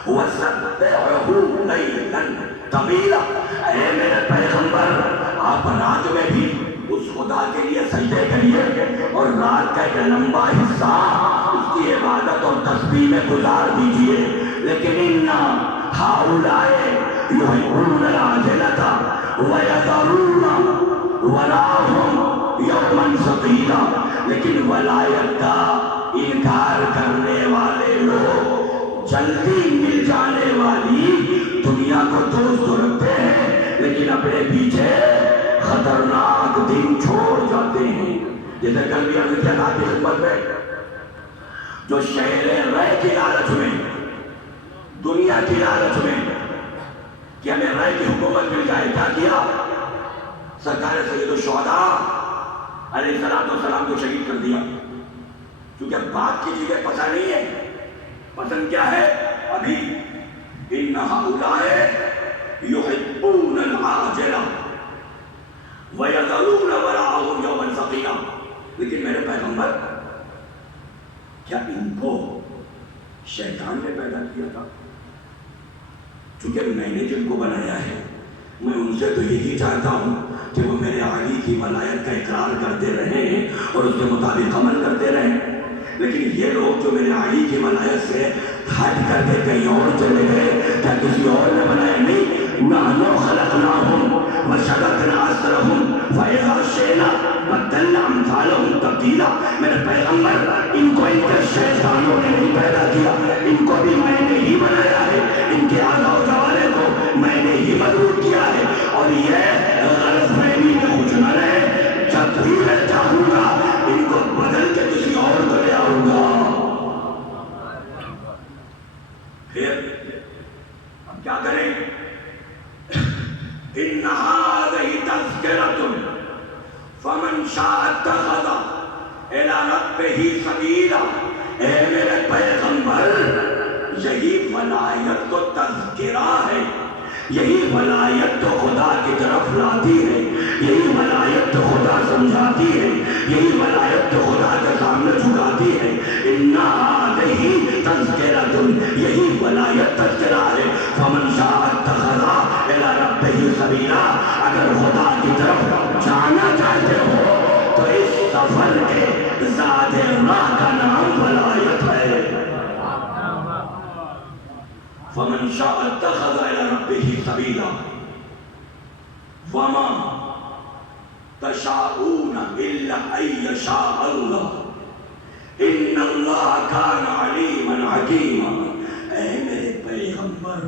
وَسَبِّحْهُ لَيْلًا طَوِيلًا، اے میرے پیغمبر آپ رات میں بھی اس خدا کے لیے سجدے کریے اور رات کا ایک لمبا حصہ اس کی عبادت اور تسبیح میں گزار دیجئے۔ لیکن اِنَّ هَؤُلَاءِ يُحِبُّونَ الْعَاجِلَةَ وَيَذَرُونَ وَرَاءَهُمْ يَوْمًا ثَقِيلًا، لیکن ولایت کا انکار کرنے والے لوگ جلدی مل جانے والی دنیا کو دوست رکھتے ہیں، لیکن اپنے پیچھے خطرناک دن چھوڑ جاتے ہیں۔ جیسے کل بھی عرض کیا آپ کی خدمت میں، جو شہر رائے کی لالچ میں، دنیا کی لالچ میں کہ ہمیں رائے کی حکومت مل جائے، کیا کیا؟ سرکار سید الشہداء علیہ السلام کو شہید کر دیا، کیونکہ بات کی چیزیں پسند نہیں ہے۔ پسند کیا ہے؟ ابھی ان هؤلاء يحبون العاجلة ويذرون وراءهم يوما ثقيلا، لیکن میرے پیغمبر کیا ان کو شیطان نے پیدا کیا تھا؟ چونکہ میں نے جن کو بنایا ہے، میں ان سے تو یہی چاہتا ہوں کہ وہ میرے علی کی ولایت کا اقرار کرتے رہیں اور اس کے مطابق عمل کرتے رہیں، لیکن یہ لوگ جو میرے علی کی ولایت سے ہٹ کر کے کہیں اور چلے گئے، کیا کسی اور نے بنایا؟ نہیں۔ نحن خلقناہم وشددنا اسرہم فاذا شئنا بدلنا امثالہم تبدیلا۔ میرے پیغمبر ان کو ان کے شیطانوں نے نہیں پیدا کیا، ان کو بھی میں نے ہی بنایا ہے، ان کے اعضاء و جوارح اور یہ غلط فہمی میں کچھ نہ رہے، جب بھی میں چاہوں گا ان کو بدل کے کسی اور کو لے آؤں گا۔ پھر اب کیا کریں؟ ان هذه تذکرۃ فمن شاء اتخذ الی ربہ سبیلا۔ اے میرے پیغمبر، یہی ولایت تو تذکرہ ہے، یہی ولایت تو خدا کی طرف لاتی ہے، یہی ولایت تو خدا سمجھاتی ہے، یہی ولایت تو خدا کے سامنے جھکاتی ہے۔ ان هذه تذکرۃ، یہی ولایت تذکرہ ہے۔ فمن شاء اتخذ الی ربہ سبیلا، اگر خدا کی طرف جانا چاہتے ہو تو اس سفر کے ذات راہ کا نام ولایت ہے۔ فمن شاء اتخذ الی ربہ سبیلا وما تشاءون الا ان یشاء اللہ ان اللہ کان علیما حکیما۔ اے میرے پیغمبر،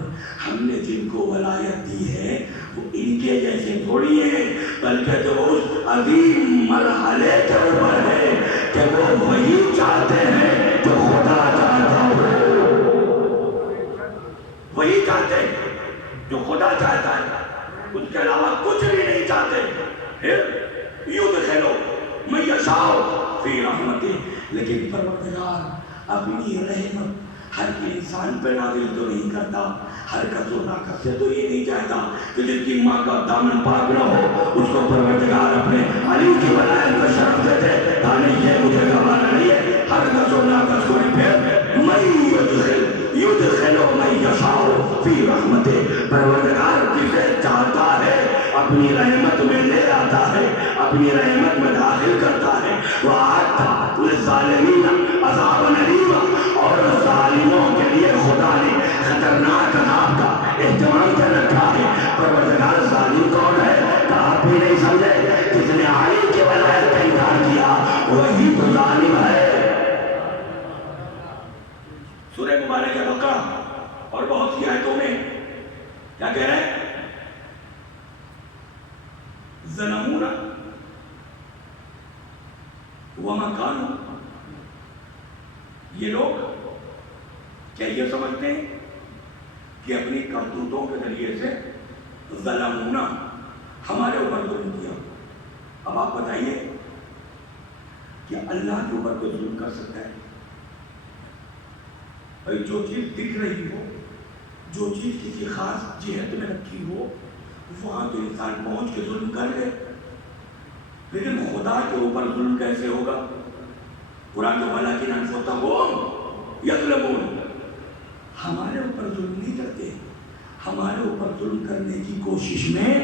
ہم نے جن کو ولایت دی ہے وہ ان کے جیسے تھوڑی ہیں، بلکہ جو اس عظیم مرحلے کے اوپر ہے کہ وہ وہی چاہتے ہیں جو خدا چاہتا ہو، وہی چاہتے ہیں جو خدا چاہتا ہے، اس کے علاوہ کچھ بھی نہیں چاہتے۔ پھر یدخل من یشاء فی رحمتہ، لیکن پروردگار اپنی رحمت ہر انسان پہ نازل تو نہیں کرتا، حرکت و ناقص سے تو یہ نہیں چاہتا کہ جس کی ماں کا دامن پاک نہ ہو اس کو پروردگار اپنے علی کی ولایت کا شرف دیتے۔ کہا یہ مجھے گوارا نہیں ہے، حرکت و ناقص کو نہیں۔ پھر من یدخل من یشاء فی رحمتہ، پروردگار جسے چاہتا ہے اپنی رحمت میں لے آتا ہے، اپنی رحمت میں داخل کرتا ہے۔ وَأَعَدَّ لِلظَّالِمِينَ عَذَابًا أَلِيمًا، اور ظالموں کے لیے خدا نے خطرناک عذاب کا اہتمام کر رکھا ہے۔ پروردگار ظالم کون ہے؟ کہ آپ بھی نہیں سمجھے، جس نے علی کی ولایت کا انکار کیا وہی تو ظالم ہے۔ سورہ مبارکہ بقرہ اور بہت سی آیتوں میں کیا کہہ رہے ہیں؟ ظلمونا وما كانوا، یہ لوگ کیا یہ سمجھتے ہیں کہ اپنی کرتوتوں کے ذریعے سے ظلمونا، ہمارے اوپر ظلم کیا۔ اب آپ بتائیے کہ اللہ کے اوپر کوئی ظلم کر سکتا ہے؟ بھائی جو چیز دکھ رہی ہو، جو چیز کسی خاص جہت میں رکھی ہو، وہاں تو انسان پہنچ کے ظلم کر لے، لیکن خدا کے اوپر ظلم کیسے ہوگا؟ قرآن کے وَلَٰكِنْ أَنفُسَهُمْ يَظْلِمُونَ، ہمارے اوپر ظلم نہیں کرتے، ہمارے اوپر ظلم کرنے کی کوشش میں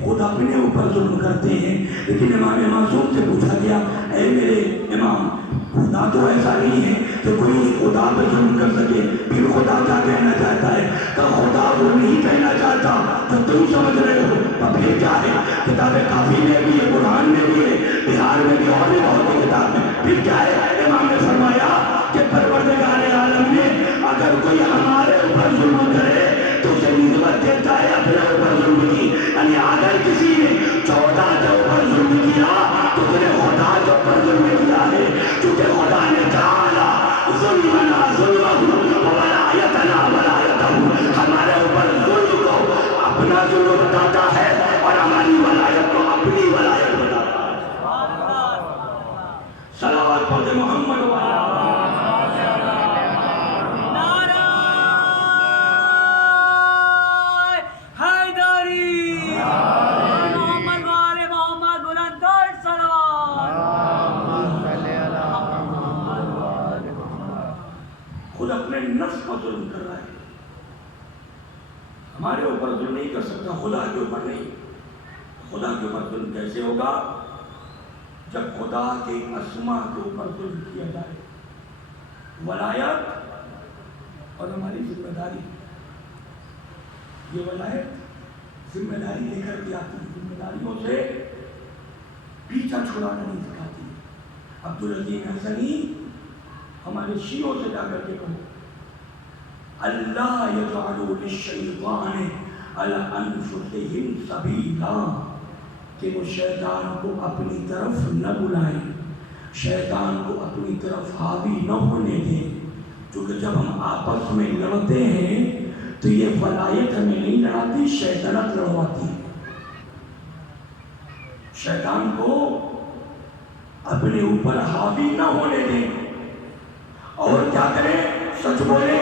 خود اپنے اوپر ظلم کرتے ہیں۔ لیکن امام معصوم سے پوچھا گیا، اے میرے امام، خدا تو ایسا نہیں ہے کہ کوئی اس خدا پہ ظلم کر سکے، پھر خدا کیا کہنا چاہتا ہے؟ کہ خدا وہ نہیں کہنا چاہتا جو تم سمجھ رہے ہو۔ اب پھر کیا ہے؟ کتاب کافی میں بھی ہے، قرآن میں بھی ہے، بہار میں بھی اور بھی بہت سی کتاب میں۔ پھر کیا ہے؟ امام نے فرمایا کہ پروردگار عالم نے اگر کوئی ہمارے اوپر ظلم کرے تو اسے نسبت دیتا ہے اپنے اوپر ظلم کی، یعنی اگر کسی نے 14 کے اوپر ظلم کیا تو اس نے خدا کے اوپر ظلم کیا ہے، کیونکہ خدا نے جعل ظلمنا ظلمہ وولایتنا ولایتہ، ہمارے اوپر ظلم کو اپنا ظلم بتاتا ہے اور ہماری ولایت کو اپنی ولایت بتاتا ہے۔ صلوات پڑھ محمد نفس پر ظلم کر رہا ہے، ہمارے اوپر ظلم نہیں کر سکتا، خدا کے اوپر نہیں۔ خدا کے اوپر ظلم کیسے ہوگا؟ جب خدا کے اسماء کے اوپر ظلم کیا جائے۔ ولایت اور ہماری ذمہ داری، یہ ولایت ذمہ داری لے کر کے آتی ہے، ذمہ داریوں سے پیچھا چھڑانا نہیں سکھاتی۔ عبدالعظیم حسنی ہمارے شیعوں سے جا کر کے کہو، اللہ یجعل للشیطان علی انفسہم سبیلا، کہ وہ شیطان کو اپنی طرف نہ بلائیں، شیطان کو اپنی طرف حاوی نہ ہونے دیں، کیونکہ جب ہم آپس میں لڑتے ہیں تو یہ ولایت ہمیں نہیں لڑاتی، شیطنت لڑواتی۔ شیطان کو اپنے اوپر حاوی نہ ہونے دیں، اور کیا کریں؟ سچ بولیں،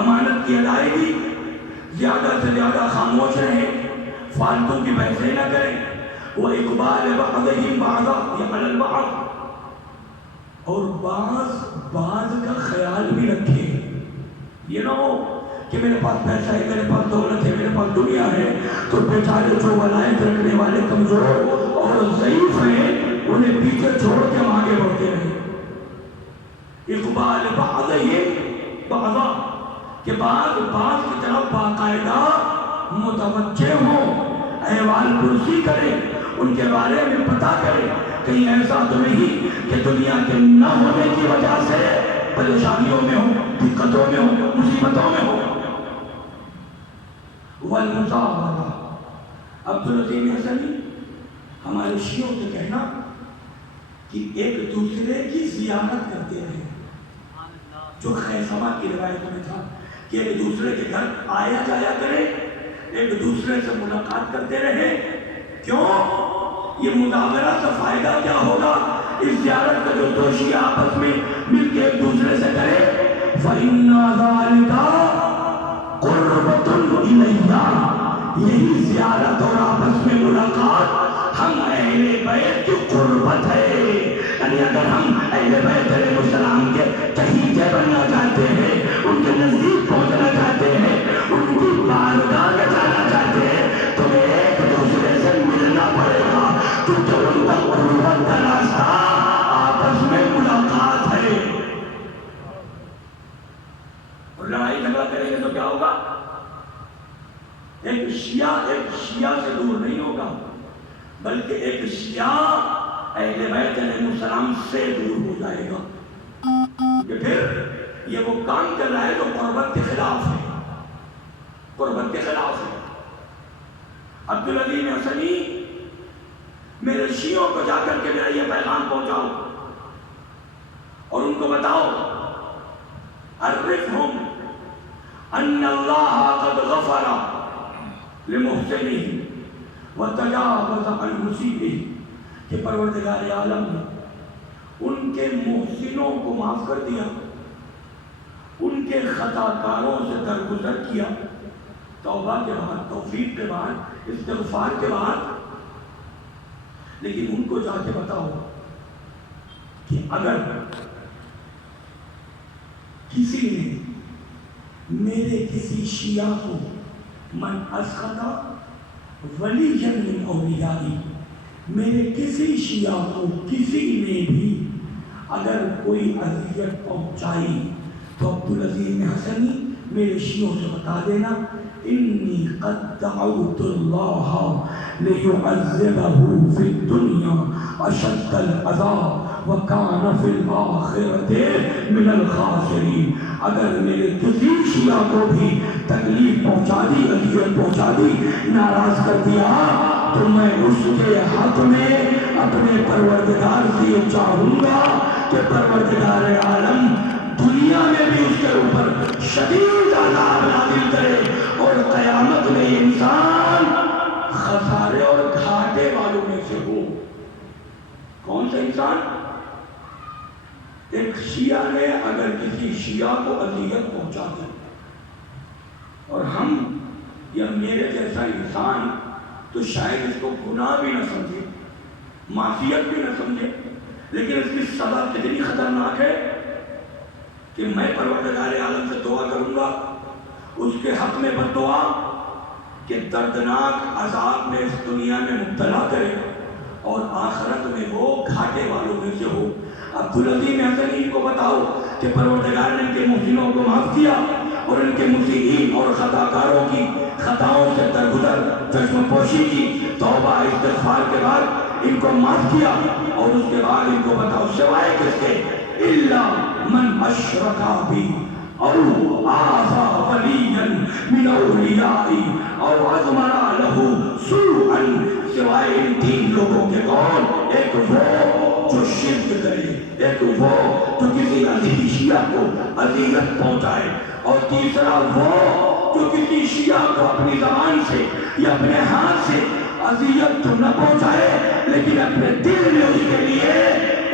امانت کی ادائیگی، زیادہ سے زیادہ خاموش رہیں، فالتو کی بحثیں نہ کریں، وَإِقْبَالِ بَعْضِهِمْ بَعْضًا يَعْلَى الْبَعْض، اور بعض کا خیال بھی رکھیں۔ یہ نہ ہو کہ میرے پاس پیسہ ہے، میرے پاس دولت ہے، میرے پاس دنیا ہے، تو بیچارے جو ولایت رکھنے والے کمزور اور ضعیف ہیں انہیں پیچھے چھوڑ کے ہم آگے بڑھتے رہیں۔ اقبال بعضهم بعضا، کہ بعض کی طرف باقاعدہ متوجہ ہوں، احوال پرسی کریں، ان کے بارے میں پتہ کریں، کہیں ایسا تو نہیں کہ دنیا کے نہ ہونے کی وجہ سے پریشانیوں میں ہو، دقتوں میں ہو، مصیبتوں میں ہو۔ والمزاورہ، عبدالعظیم حسنی ہمارے شیعوں سے کہنا کہ ایک دوسرے کی زیارت کرتے رہے، جو خیسمہ کی روایت میں تھا کہ ایک دوسرے کے گھر آیا جایا کرے، ایک دوسرے سے ملاقات کرتے رہے۔ کیوں؟ یہ مزاورہ سے فائدہ کیا ہوگا؟ اس زیارت کا جو دو شیعہ آپس میں مل کے ایک دوسرے سے کرے، فَإِنَّ ذَلِكَ قُرْبَةٌ إِلَيَّ، یہی زیارت اور آپس میں ملاقات ہم اہل بیت کی قربت ہے۔ یعنی اگر ہم اہل بیت علیہ السلام کے چہیتے بننا چاہتے ہیں، ان کے نزدیک پہنچنا چاہتے ہیں، ان کی بارگاہ میں جانا چاہتے ہیں، تو ایک دوسرے سے ملنا پڑے گا، کیونکہ ان کا قربت کا راستہ آپس میں ملاقات ہے۔ اور لڑائی جھگڑا کریں گے تو کیا ہوگا؟ ایک شیعہ سے دور نہیں ہوگا، بلکہ ایک شیعہ اہل بیت علیہ السلام سے دور ہو جائے گا، کہ پھر یہ وہ کام کر رہا ہے جو قربت کے خلاف ہے، قربت کے خلاف ہے۔ عبدالعظیم حسنی میرے شیعوں کو جا کر کے میرا یہ پیغام پہنچاؤ اور ان کو بتاؤ، عرفہم ان اللہ قد غفر لمحسنہ وتجاوز عن مسیئہ، کہ پروردگار عالم نے ان کے محسنوں کو معاف کر دیا، ان کے خطا کاروں سے درگزر کیا، توبہ کے بعد، توفیق کے بعد، استغفار کے بعد۔ لیکن ان کو جا کے بتاؤ کہ اگر کسی نے میرے کسی شیعہ کو من اسخطا ولیًا من اولیائی، میرے کسی شیعہ کو کسی نے بھی اگر کوئی اذیت پہنچائی تو عبدالعظیم حسنی میرے شیعوں سے بتا دینا، انی قد دعوت اللہ لیعذبہ فی الدنیا اشد العذاب وکان فی الآخرۃ من الخاسرین۔ اگر میرے کسی شیعہ کو بھی تکلیف پہنچا دی، اذیت پہنچا دی، ناراض کر دیا، تو میں اس کے حق میں اپنے پروردگار سے یہ چاہوں گا کہ پروردگار عالم دنیا میں بھی اس کے اوپر شدید عذاب نازل کرے، اور قیامت میں یہ انسان خسارے اور گھاٹے والوں میں سے ہو۔ کون سا انسان؟ ایک شیعہ نے اگر کسی شیعہ کو اذیت پہنچا دی اور ہم یا میرے جیسا انسان تو شاید اس کو گناہ بھی نہ سمجھے، معصیت بھی نہ سمجھے، لیکن اس کی سزا کتنی خطرناک ہے کہ میں پروردگار عالم سے دعا کروں گا اس کے حق میں بد دعا کہ دردناک عذاب میں اس دنیا میں مبتلا کرے اور آخرت میں وہ گھاٹے والوں میں سے ہو۔ عبدالعظیم حسنی کو بتاؤ کہ پروردگار نے ان کے محسنوں کو معاف کیا اور ان کے مسیئین اور خطاکاروں کی خطاؤں سے درگزر، چشم پوشی کی، توبہ استغفار کے بعد ان کو معاف کیا، اور اس کے بعد ان کو بتاؤ سوائے کس کے؟ الا من اشرک بی او آذى ولیا من اولیائی او او عظمنا لہو سوءن، سوائے ان تین لوگوں کے کون؟ ایک وہ جو شرک کرے، ایک وہ جو کسی عزیز شیعہ کو اذیت پہنچائے، اور تیسرا وہ جو کسی شیعہ کو اپنی زبان سے یا اپنے ہاتھ سے اذیت تو نہ پہنچائے لیکن اپنے دل میں اس کے لیے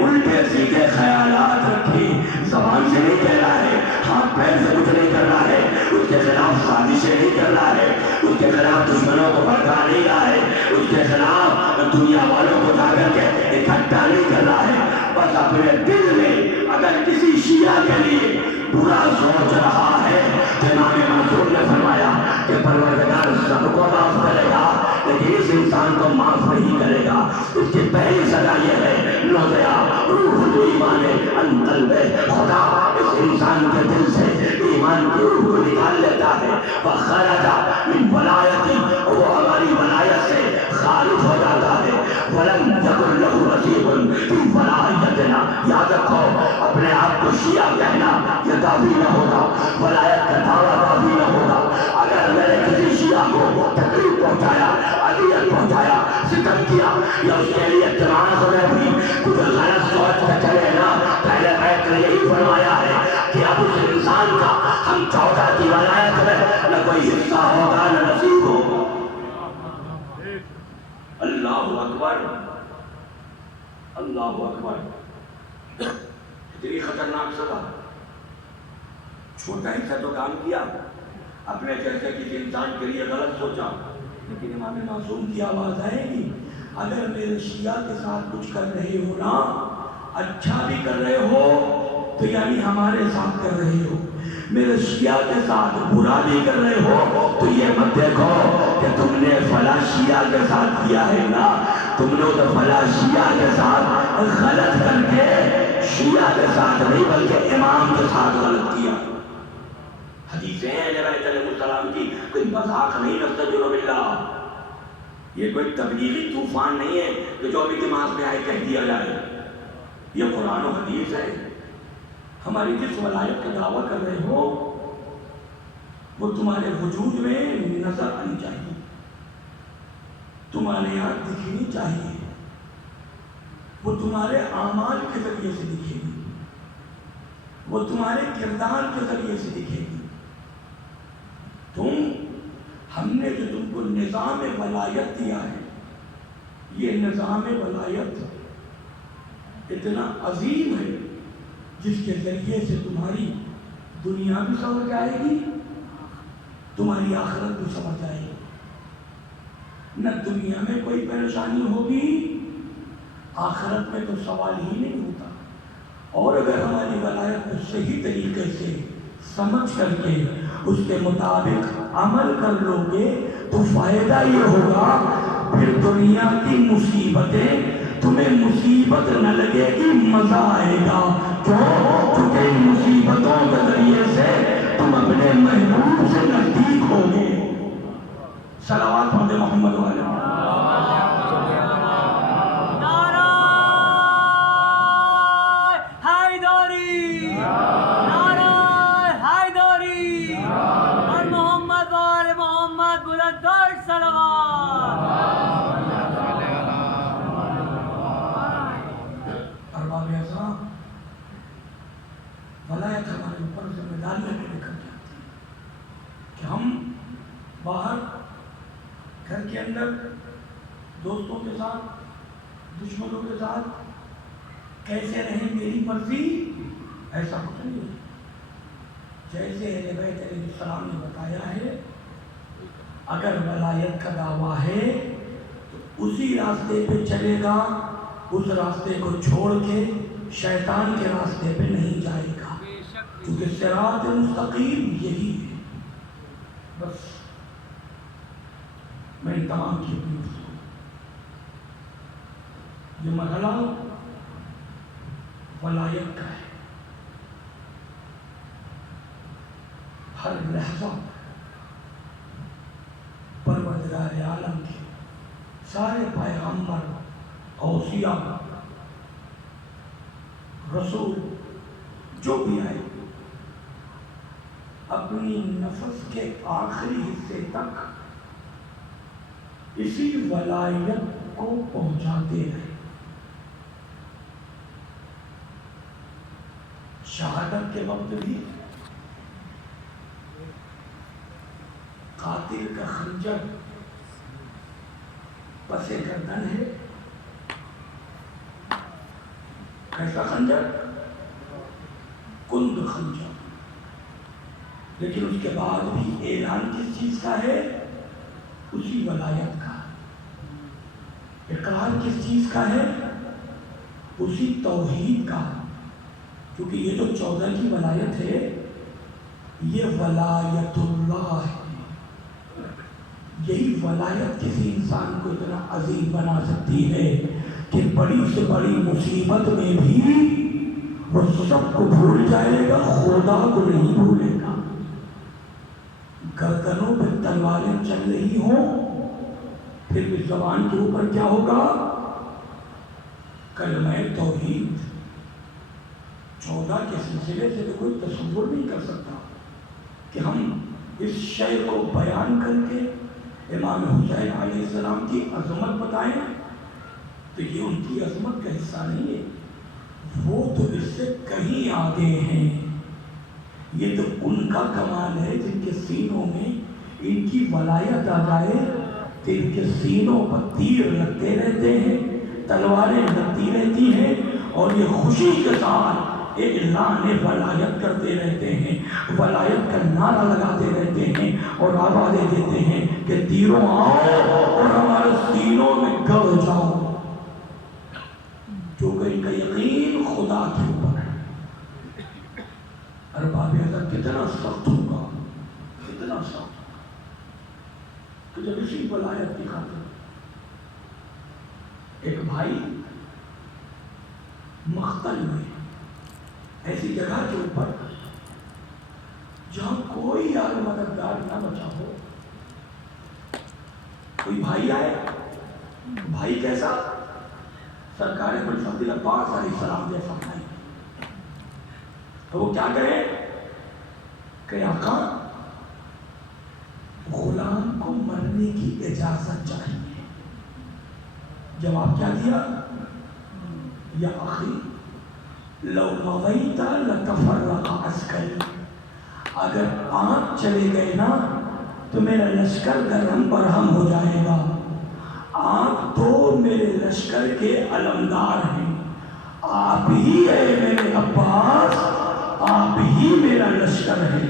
الٹے سیدھے خیالات رکھے، زبان سے نہیں کہہ رہا ہے، ہاتھ پیر سے کچھ نہیں کر رہا ہے، اس کے خلاف سازشیں نہیں کر رہا ہے، اس کے خلاف دشمنوں کو بھڑکا نہیں رہا ہے، اس کے خلاف دنیا والوں کو جا کر کے اکٹھا نہیں کر رہا ہے، بس اپنے دل میں اگر کسی شیعہ کے لیے برا سوچ رہا ہے، امام منصور نے فرمایا کہ پروردگار سب کو معاف کرے گا لیکن اس انسان کو معاف نہیں کرے گا، اس کی پہلی سزا یہ ہے نوزیا روح الایمان ان قلب، خدا اس انسان کے دل سے ایمان کی روح کو نکال لیتا ہے، وخرج من ولایتی، وہ ہماری ولایت سے خارج ہو جاتا ہے، ولم یکن له نصیب فی ولایتنا، یاد رکھو اپنے آپ کو شیعہ کہنا یہ کافی نہ ہوگا، ولایت کا دعویٰ کافی نہ ہوگا، اگر میں نے کسی شیعہ کو تکلیف پہنچایا، اذیت پہنچایا، ستم کیا یا اس کے لیے دماغ میں بھی کچھ غلط سوچ کے چلے نا، پہلے بیت نے یہی فرمایا ہے کہ اب اس انسان کا ہم 14 کی ولایت میں نہ کوئی حصہ ہوگا نہ نصیب ہوگا۔ اللہ اکبر، اللہ اکبر، اتنی خطرناک سزا، چھوٹا ہی سا تو کام کیا، اپنے جیسے کسی انسان کے لیے غلط سوچا، لیکن امام معصوم کی آواز آئے گی اگر میرے شیعہ کے ساتھ کچھ کر رہے ہو نا، اچھا بھی کر رہے ہو تو یعنی ہمارے ساتھ کر رہے ہو، میرے شیعہ کے ساتھ برا بھی کر رہے ہو تو یہ مت دیکھو کہ تم نے فلاں شیعہ کے ساتھ کیا ہے نا، تم نے تو فلاں شیعہ کے ساتھ غلط کر کے شیعہ کے ساتھ نہیں بلکہ امام کے ساتھ غلط کیا۔ حدیثیں ہیں نبی علیہ السلام کی، کوئی مذاق نہیں، نستغفر باللہ، یہ کوئی تبلیغی طوفان نہیں ہے کہ جو بھی دماغ میں آئے کہہ دیا جائے، یہ قرآن و حدیث ہے۔ ہماری جس ولایت کا دعویٰ کر رہے ہو وہ تمہارے وجود میں نظر آنی چاہیے، تمہارے یہاں دکھنی چاہیے، وہ تمہارے اعمال کے ذریعے سے دکھے گی، وہ تمہارے کردار کے ذریعے سے دکھے گی۔ ہم نے جو تم کو نظام ولایت دیا ہے، یہ نظام ولایت اتنا عظیم ہے جس کے ذریعے سے تمہاری دنیا بھی سمجھ آئے گی، تمہاری آخرت بھی سمجھ آئے گی، نہ دنیا میں کوئی پریشانی ہوگی، آخرت میں تو سوال ہی نہیں ہوتا۔ اور اگر ہماری ولایت کو صحیح طریقے سے سمجھ کر کے اس کے مطابق عمل کر لو گے تو فائدہ یہ ہوگا پھر دنیا کی مصیبتیں تمہیں مصیبت نہ لگے گی، مزہ آئے گا، کیوں؟ کیونکہ ان مصیبتوں کے ذریعے سے تم اپنے محبوب سے نزدیک ہوگے۔ صلوات پڑھیں محمد والے۔ ولایت ہمارے اوپر ذمہ داریاں لے کر جاتی ہے کہ ہم باہر گھر کے اندر دوستوں کے ساتھ دشمنوں کے ساتھ کیسے رہیں میری مرضی، ایسا کچھ نہیں ہے۔ جیسے اہل بیت علیہ السلام نے بتایا ہے، اگر ولایت کا دعویٰ ہے تو اسی راستے پہ چلے گا، اس راستے کو چھوڑ کے شیطان کے راستے پہ نہیں جائے گا، کیونکہ صراط مستقیم یہی ہے۔ بس میں ان تمام کی اپنی گفتگو، یہ مرحلہ ولایت کا ہے، ہر لحظہ پروردگار عالم کے سارے پیغمبر، اوصیاء، رسول جو بھی آئے اپنی نفس کے آخری حصے تک اسی ولایت کو پہنچاتے رہے. شہادت کے وقت بھی قاتل کا خنجر پس گردن ہے. کیسا خنجر؟ کند خنجر. لیکن اس کے بعد بھی اعلان کس چیز کا ہے؟ اسی ولایت کا. اقرار کس چیز کا ہے؟ اسی توحید کا. کیونکہ یہ جو 14 کی ولایت ہے یہ ولایت اللہ ہے. یہی ولایت کسی انسان کو اتنا عظیم بنا سکتی ہے کہ بڑی سے بڑی مصیبت میں بھی وہ سب کو بھول جائے گا، خدا کو نہیں بھولے گا. گردنوں پہ تلواریں چل رہی ہوں پھر اس زبان کے اوپر کیا ہوگا؟ کلمہ توحید. 14 کے سلسلے سے تو کوئی تصور نہیں کر سکتا کہ ہم اس شے کو بیان کر کے امام حسین علیہ السلام کی عظمت بتائیں. تو یہ ان کی عظمت کا حصہ نہیں ہے، وہ تو اس سے کہیں آگے ہیں. یہ تو ان کا کمال ہے جن کے سینوں میں ان کی ولایت آ جائے کہ ان کے سینوں پر تیر لگتے رہتے ہیں، تلواریں لگتی رہتی ہیں، اور یہ خوشی کے ساتھ اعلان ولایت کرتے رہتے ہیں، ولایت کا نعرہ لگاتے رہتے ہیں اور آوازیں دیتے ہیں کہ تیروں آؤ اور ہمارے سینوں میں گڑ جاؤ. کیونکہ ان کا یقین خدا کے اوپر ہے. ارباب ادب کتنا سخت ہوگا، کتنا سخت ہوگا کہ جب اسی ولایت کی خاطر ایک بھائی مقتل میں ایسی جگہ کے اوپر جہاں کوئی یار مددگار نہ بچا ہو، کوئی بھائی آئے. بھائی کیسا؟ سرکار ابوالفضل عباس علیہ السلام جیسا بھائی. تو وہ کیا کرے کہ آقا غلام کو مرنے کی اجازت چاہیے. جواب کیا دیا؟ یا اخی لو مضیت لتفرق عسکری. اگر آپ چلے گئے نا تو میرا لشکر درہم برہم ہو جائے گا. آپ تو میرے لشکر کے علمدار ہیں، آپ ہی ہے میرے عباس، آپ ہی میرا لشکر ہے،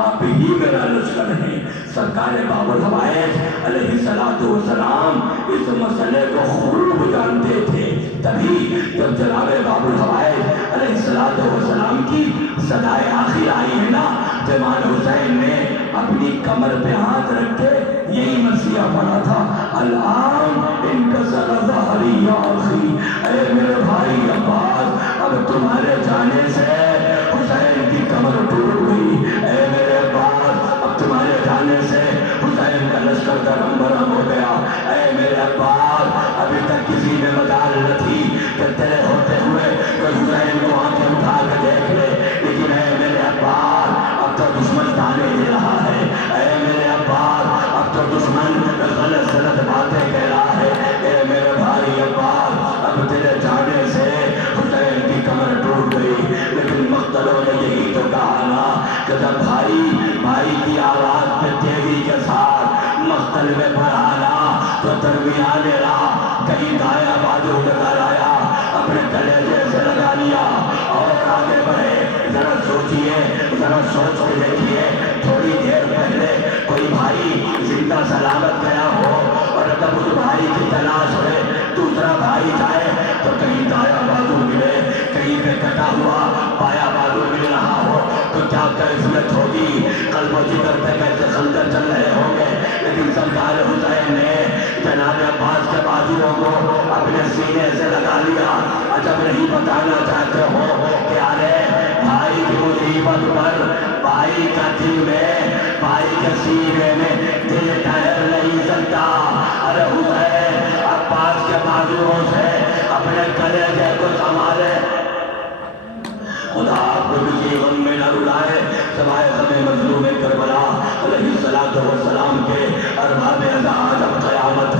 آپ ہی میرا لشکر ہے. سرکار باب الحوائج علیہ السلام اس مسئلے کو خوب جانتے تھے. تبھی جب جناب باب الحوائج علیہ السلام کی صدائے آخر آئی ہے نا تو امام حسین نے اپنی کمر پہ ہاتھ رکھ کے یہی مرثیہ پڑھا تھا، الآن انکسر ظہری یا اخی. اے میرے بھائی عباس، اب تمہارے جانے سے حسین کی کمر ٹوٹ گئی. اے میرے عباس، اب تمہارے جانے سے حسین کا لشکر درہم برہم ہو گیا. اے میرے عباس، ابھی تک کسی میں مجال نہ تھی کہ تیرے ہوتے ہوئے کوئی حسین کو آنکھیں اٹھا کے دیکھ لے، لیکن اے میرے عباس اب تو دشمن تانے دے رہا ہے. اے میرے عباس، اب تو دشمن غلط غلط باتیں کہہ رہا ہے. اے میرے بھائی عباس، اب تیرے جانے سے حسین کی کمر ٹوٹ گئی. لیکن مقتلوں نے یہی تو کہا نا کہ جب بھائی کی آواز پہ تیزی کے ساتھ مقتل میں بڑھانا تو درمیان راہ کہیں دائیں بازو لگا لایا، اپنے کلیجے سے لگا لیا اور آگے بڑھے. ذرا سوچئے، ذرا سوچ کے دیکھیے، تھوڑی دیر پہلے کوئی بھائی زندہ سلامت گیا ہو اور جب اس بھائی کی تلاش ہوئے دوسرا بھائی جائے تو کہیں دایاں بازو ملے، کہیں پہ کٹا ہوا بایاں بازو مل رہا ہو تو کیا کیفیت ہوگی، قلب و جگر پہ کیسے خنجر چل رہے ہوں گے. لیکن سرکار حسین نے جناب عباس کے بازوؤں کو اپنے سینے سے لگا لیا. عجب نہیں بتانا چاہتے ہو کہ ارے بھائی کی مصیبت پر بھائی کا دل میں، بھائی کے سینے میں دل ٹھہر نہیں سکتا. ارے حسین عباس کے بازوؤں سے اپنے کلیجے کو سنبھالے. خدا آپ کو کسی غم میں نہ رلائے سوائے غم مظلوم کربلا علیہ السلام کے ارباب ازا. جب قیامت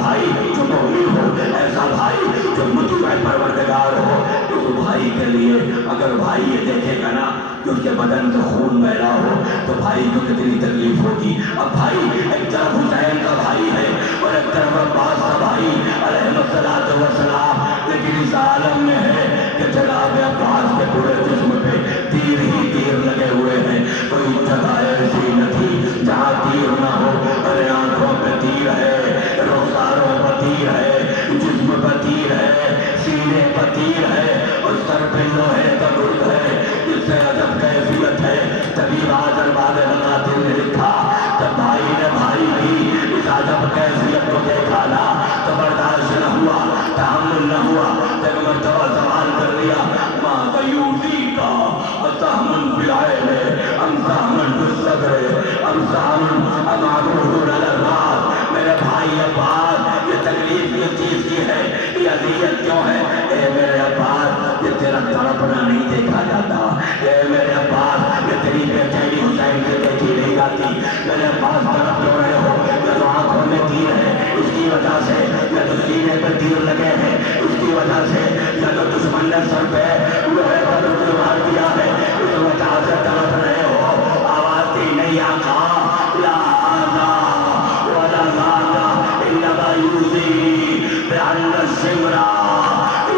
بھائی جو مؤمن ہو، ایسا بھائی جو مطیع پروردگار ہو، اس بھائی کے لیے اگر بھائی یہ دیکھے گا نا کہ اس کے بدن سے خون بہ رہا ہو تو بھائی کو کتنی تکلیف ہوگی۔ اب بھائی ایک طرف حسین کا بھائی ہے اور ایک طرف عباس کا بھائی علیہ السلام، لیکن اس عالم میں ہے کہ جناب عباس کے پورے جسم پہ تیر ہی تیر لگے ہوئے ہیں، کوئی جگہ ایسی نہ تھی جہاں تیر نہ ہو۔ ارے آنکھوں پہ تیر ہے، رخساروں پہ تیر ہے، جسم پہ تیر ہے، سینے پہ تیر ہے، اور سر پہ لوہے کا گرد ہے، جس سے عجب کیفیت ہے۔ تبھی بہادر بادل قاتل نے لکھا جب بھائی نے بھائی کی اس عجب کیفیت کو دیکھا نا تو برداشت نہ ہوا، تحمل نہ ہوا، ایک مرتبہ سوال کر لیا ما یوزیک سہمن فی العین ام سہمن فی الصدر ام سہمن ام عبور علی الراس۔ میرے بھائی عباس یہ تکلیف کس چیز کی ہے، یہ اذیت کیوں ہے؟ اے میرے عباس یہ تیرا تڑپنا نہیں دیکھا جاتا، اے میرے عباس یہ تیری بے چینی حسین سے دیکھی نہیں جاتی۔ میرے عباس تڑپ کیوں رہے ہو؟ یہ تو آنکھوں میں تیر ہے اس کی وجہ سے، یہ تو سینے پہ تیر لگے ہیں اس کی وجہ سے، یہ تو دشمن نے سر پہ لوہے کا گرد مار دیا ہے اس وجہ سے تڑپ رہے ہو۔ آواز دی نہیں آقا، لا آزا ولا ذاتا انما یوزینی بأن الشمرا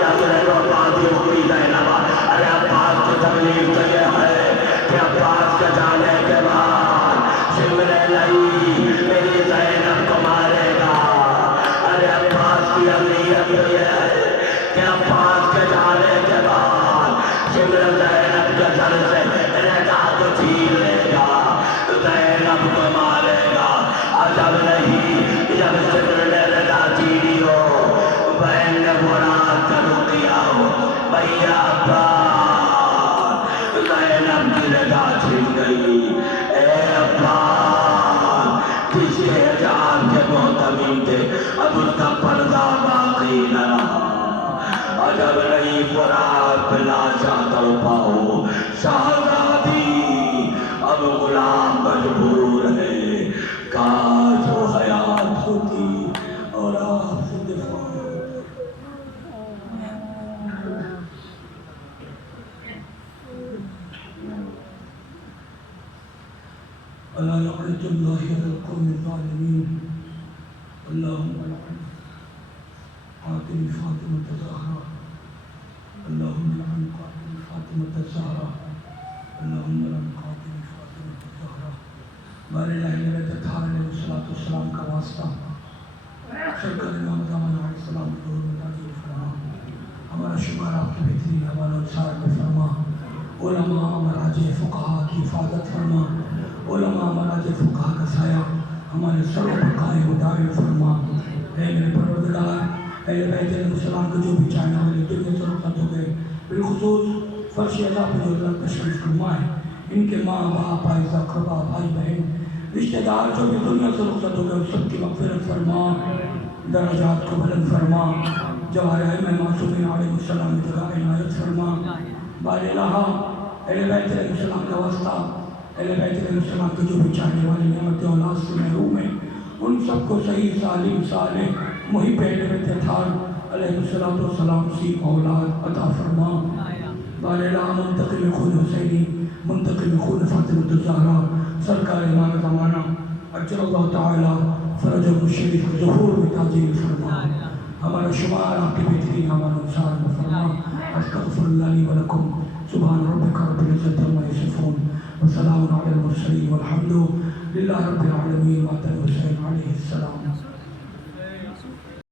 یضرب بعضی اختی زینبا۔ ارے عباس کی تکلیف تو یہ ہے کہ عباس کے جانے کے بعد شمر لئی میری زینب کو مارے گا۔ ارے عباس کی اذیت تو یہ ہے کہ عباس کے جانے کے بعد شمر زینب کے سر سے رہتا کو چھین لے گا، زینب کو مارے گا۔ عجب نہیں جب شمر نے رضا چھینی ہو، بہن نے مراد کا رقیہ ہو، بھیا عباس زینب کی رضا چھین گئی۔ اے عباس جس کے حجاب کے محتمم تھے اب اس کا پردہ باقی نہ رہا۔ عجب نہیں فرات پہ لاشا تڑپا ہو شہزادی اب غلام مجبور ہے، کاش وہ حیات ہوتی اور آپ سے دفاع ہوتی۔ الا لعنة الله على القوم الظالمين اللهم لعن قاتل فاطمة الزهراء اللهم لعن قاتل فاطمة الزهراء اللهم لعن قاتل فاطمة الزهراء۔ بارے الہی نے تطہار علیہ السلام کا واسطہ سرکار امام زمان علیہ السلام کو دور میں تعجیل فرما، ہمارا شمار آپ کی بہترین حوالہ انصار میں فرما، علماء مراجع فقہا کی حفاظت فرما، علماء مراجع فقہا کا سایہ ہمارے سروں پر قائم و دائم فرما۔ اے میرے پروردگار، اہل بیت علیہ السلام کو جو بھی چاہنے والے دنیا سے رخصت ہو گئے، بالخصوص فرش عزا پہ جو اللہ تشریف فرمائے، ان کے ماں باپ آئزہ اقربا بھائی بہن رشتہ دار جو بھی دنیا سے رخصت ہو گئے ان سب کی مغفرت فرما، درجات کو بلند فرما، جوارح میں معصومین علیہ السلام کی جگہ عنایت فرما۔ بار الہ اہل بیت علیہ السلام کا واسطہ، اہل بیت علیہ السلام کے جو بھی چاہنے والے نعمت اولاد سے محروم ہیں ان سب کو صحیح سالم صالح محب اہل بیت اطہار علیہ السلام سی اولاد عطا فرما۔ بار الہ منتقم خون حسینی، منتقم خون فاطمۃ الزہرا سرکار امام زمانہ اجل اللہ تعالی فرج الشریف ظہور میں تعجیل فرما، ہمارا شمار آپ کے بہترین اعمال انصار میں فرما۔ استغفر اللہ لی ولکم، سبحان ربک رب العزت عما یصفون وسلام علی المرسلین والحمد للہ رب العالمین۔ وعد الحسین علیہ السلام۔